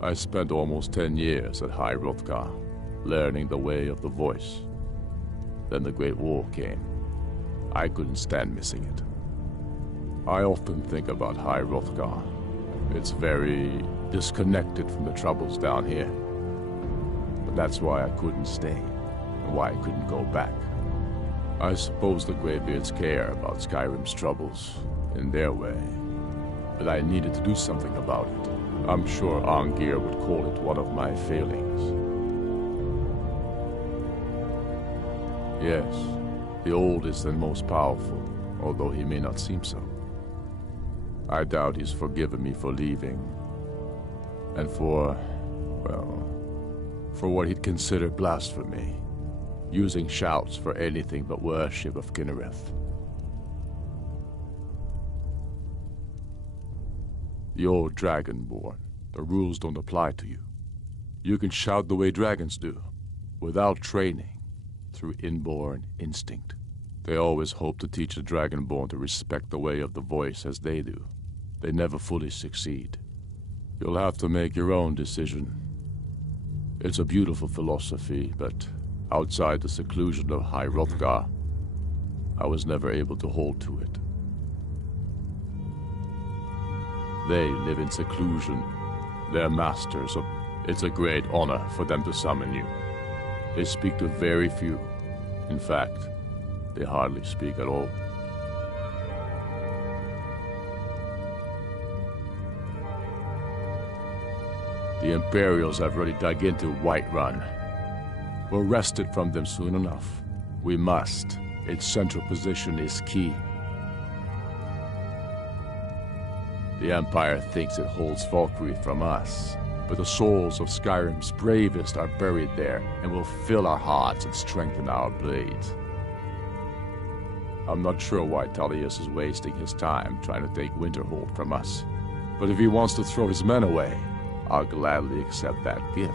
I spent almost 10 years at High Hrothgar, learning the way of the voice. Then the Great War came. I couldn't stand missing it. I often think about High Hrothgar. It's very disconnected from the troubles down here. But that's why I couldn't stay, and why I couldn't go back. I suppose the Greybeards care about Skyrim's troubles, in their way. But I needed to do something about it. I'm sure Arngir would call it one of my failings. Yes, the oldest and most powerful, although he may not seem so. I doubt he's forgiven me for leaving. And for what he'd consider blasphemy. Using shouts for anything but worship of Kinnereth. You're Dragonborn. The rules don't apply to you. You can shout the way dragons do, without training, through inborn instinct. They always hope to teach the Dragonborn to respect the way of the voice as they do. They never fully succeed. You'll have to make your own decision. It's a beautiful philosophy, but outside the seclusion of High Hrothgar, I was never able to hold to it. They live in seclusion. They're masters of... It's a great honor for them to summon you. They speak to very few. In fact, they hardly speak at all. The Imperials have already dug into Whiterun. We're wrested from them soon enough. We must. Its central position is key. The Empire thinks it holds Valkyrie from us, but the souls of Skyrim's bravest are buried there and will fill our hearts and strengthen our blades. I'm not sure why Tullius is wasting his time trying to take Winterhold from us, but if he wants to throw his men away, I'll gladly accept that gift.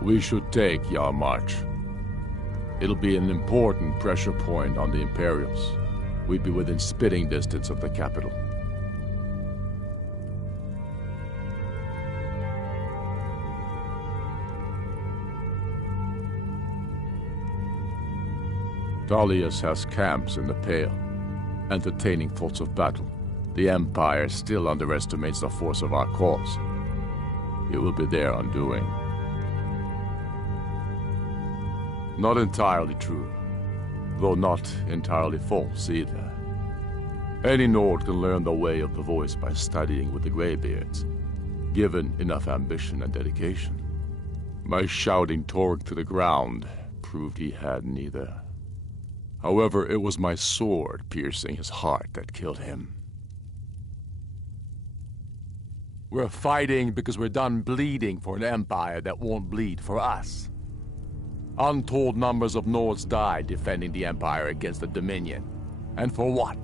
We should take Yarmarch. It'll be an important pressure point on the Imperials. We'd be within spitting distance of the capital. Tullius has camps in the Pale, entertaining thoughts of battle. The Empire still underestimates the force of our cause. It will be their undoing. Not entirely true, though not entirely false either. Any Nord can learn the way of the voice by studying with the Greybeards, given enough ambition and dedication. My shouting Torg to the ground proved he had neither. However, it was my sword piercing his heart that killed him. We're fighting because we're done bleeding for an empire that won't bleed for us. Untold numbers of Nords died defending the Empire against the Dominion. And for what?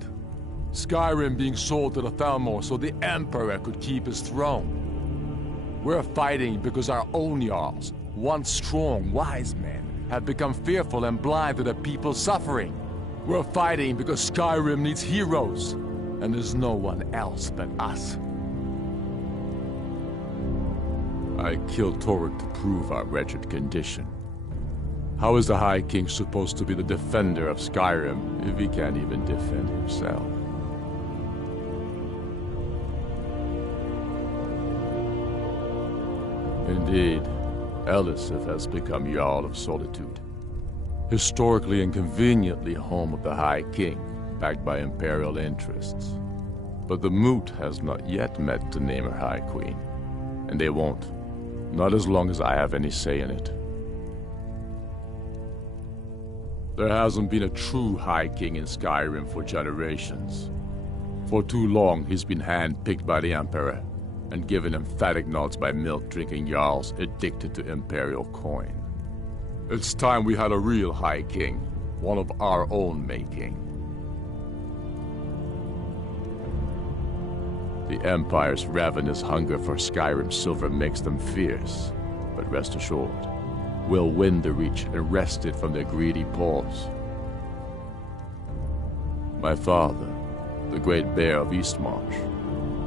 Skyrim being sold to the Thalmor so the Emperor could keep his throne. We're fighting because our own Jarls, once strong, wise men, have become fearful and blind to the people's suffering. We're fighting because Skyrim needs heroes, and there's no one else but us. I killed Torg to prove our wretched condition. How is the High King supposed to be the defender of Skyrim if he can't even defend himself? Indeed, Elisif has become Jarl of Solitude. Historically and conveniently home of the High King, backed by Imperial interests. But the Moot has not yet met to name her High Queen. And they won't. Not as long as I have any say in it. There hasn't been a true High King in Skyrim for generations. For too long, he's been hand-picked by the Emperor, and given emphatic nods by milk-drinking Jarls addicted to Imperial coin. It's time we had a real High King, one of our own making. The Empire's ravenous hunger for Skyrim's silver makes them fierce, but rest assured, we'll win the Reach and wrest it from their greedy paws. My father, the Great Bear of Eastmarch,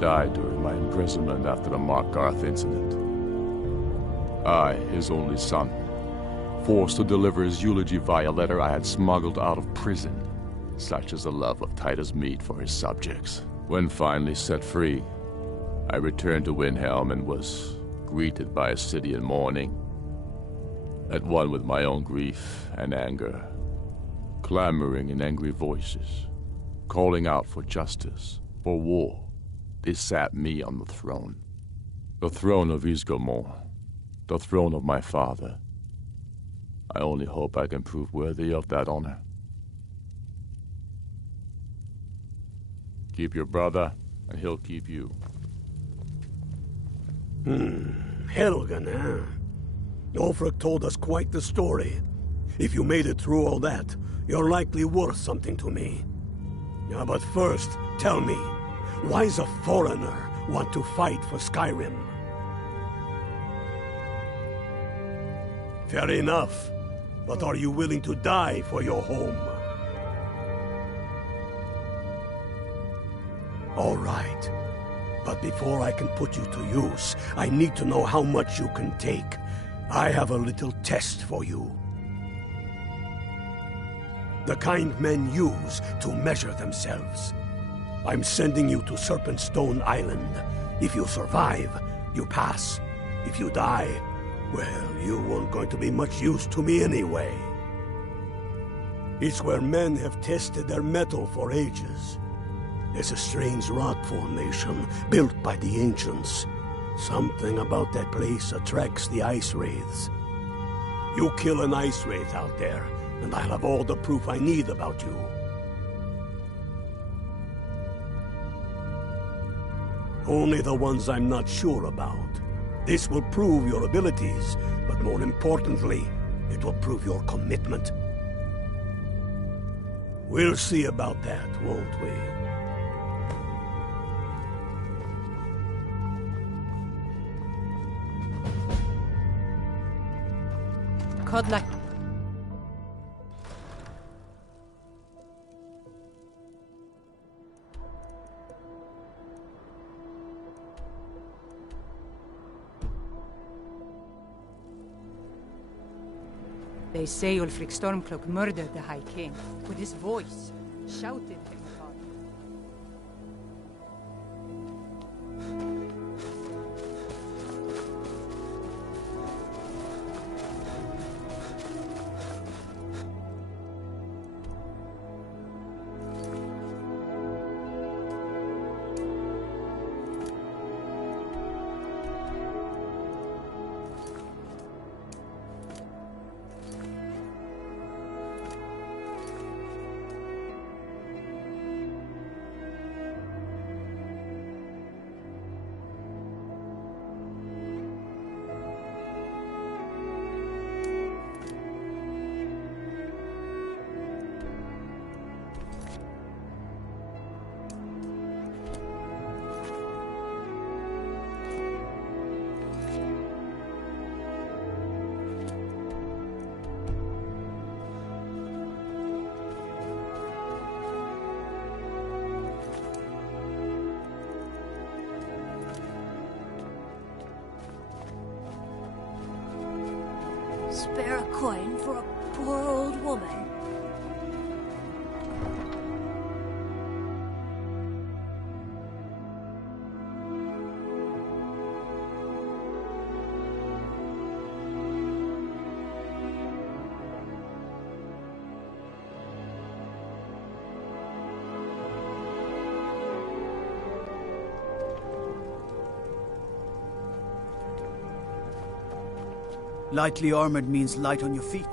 died during my imprisonment after the Markarth incident. I, his only son, forced to deliver his eulogy via letter I had smuggled out of prison, such is the love of Titus meat for his subjects. When finally set free, I returned to Windhelm and was greeted by a city in mourning, at one with my own grief and anger, clamoring in angry voices, calling out for justice, for war. They sat me on the throne of Ysgramor, the throne of my father. I only hope I can prove worthy of that honor. Keep your brother, and he'll keep you. Helgen, huh? Ulfric told us quite the story. If you made it through all that, you're likely worth something to me. Yeah, but first, tell me, why does a foreigner want to fight for Skyrim? Fair enough, but are you willing to die for your home? All right, but before I can put you to use, I need to know how much you can take. I have a little test for you. The kind men use to measure themselves. I'm sending you to Serpentstone Island. If you survive, you pass. If you die, Well, you weren't going to be much use to me anyway. It's where men have tested their metal for ages. There's a strange rock formation built by the ancients. Something about that place attracts the ice wraiths. You kill an ice wraith out there, and I'll have all the proof I need about you. Only the ones I'm not sure about. This will prove your abilities, but more importantly, it will prove your commitment. We'll see about that, won't we? Kodlak. They say Ulfric Stormcloak murdered the High King. With his voice, shouted him upon. Spare a coin for a poor old woman. Lightly armored means light on your feet.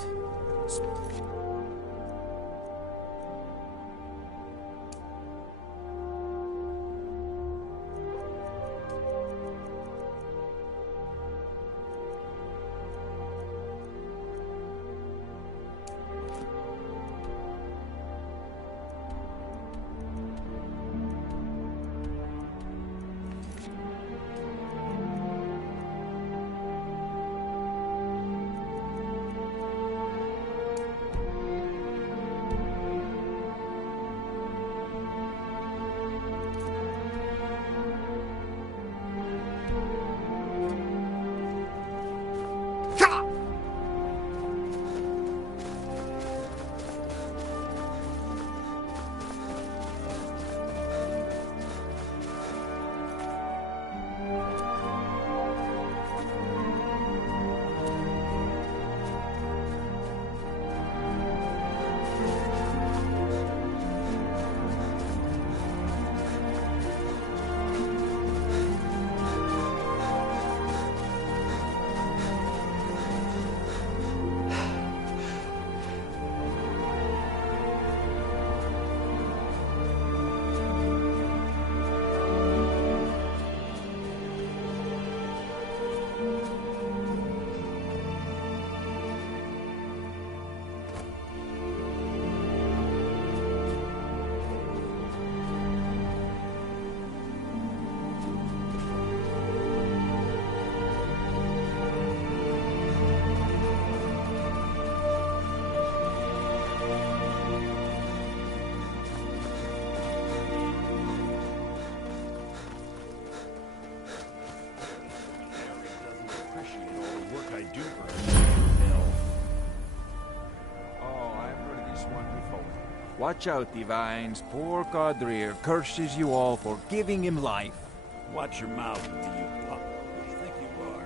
Watch out, Divines. Poor Godrir curses you all for giving him life. Watch your mouth, you pup. Who do you think you are?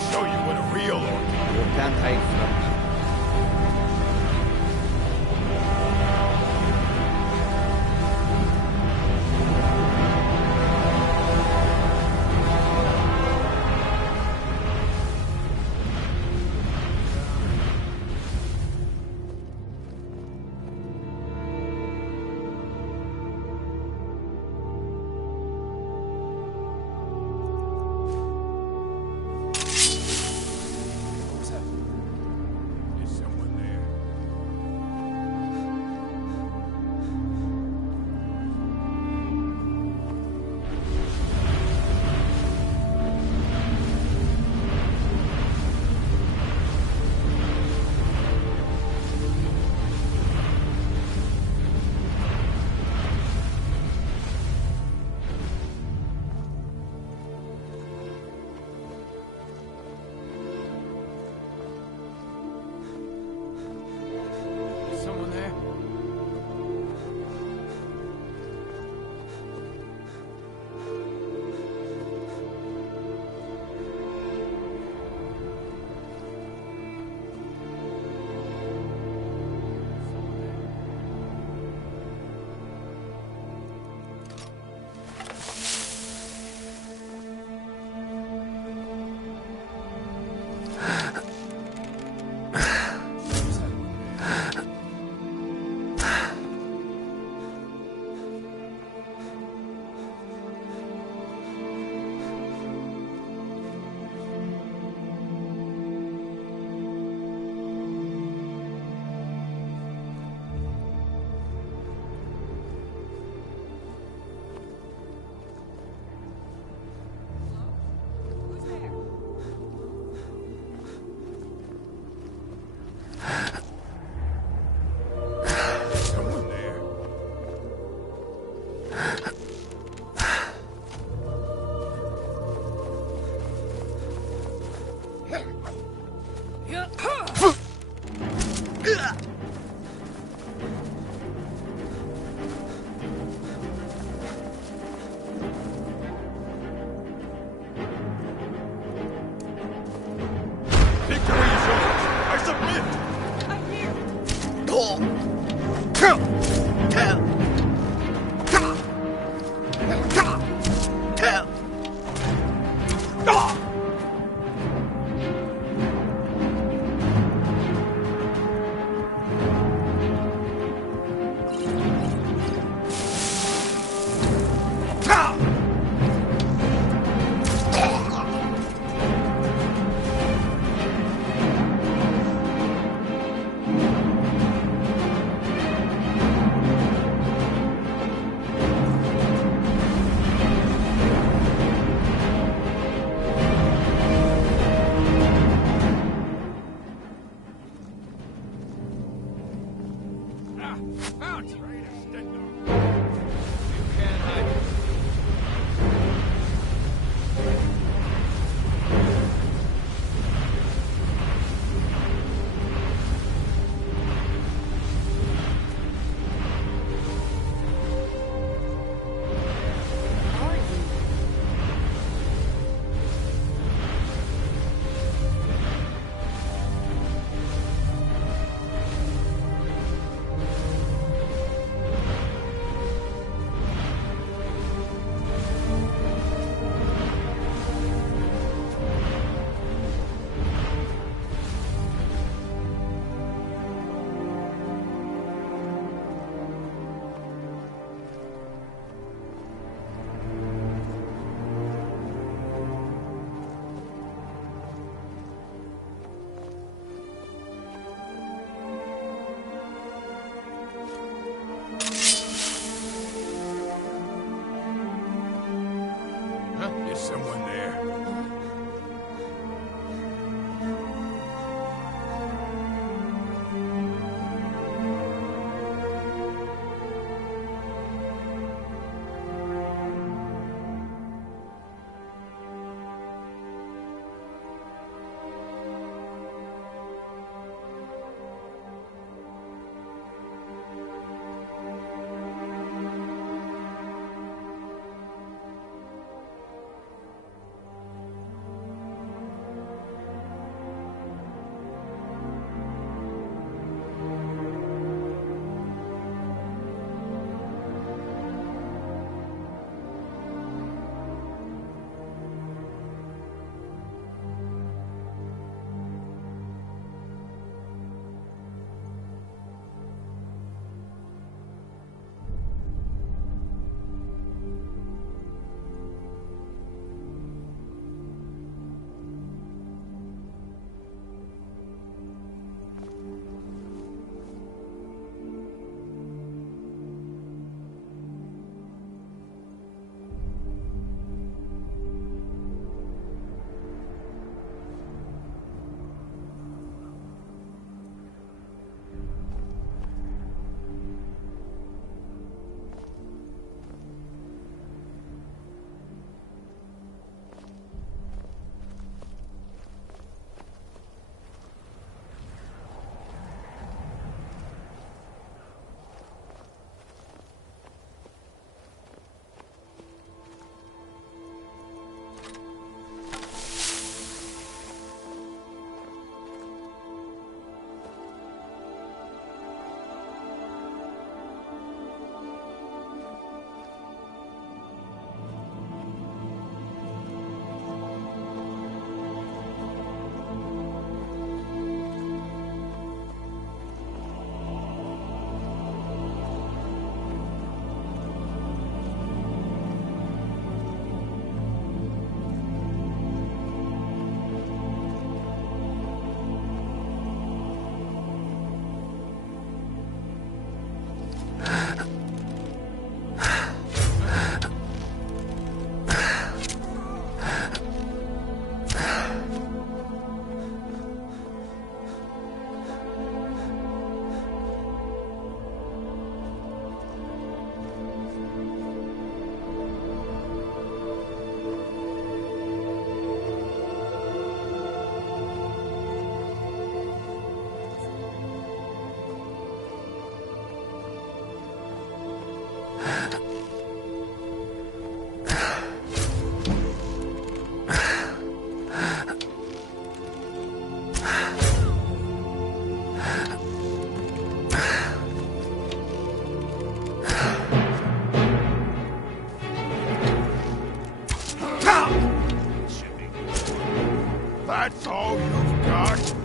I'll show you what a real orc is. You can't hide from me. Someone there. That's all you've got?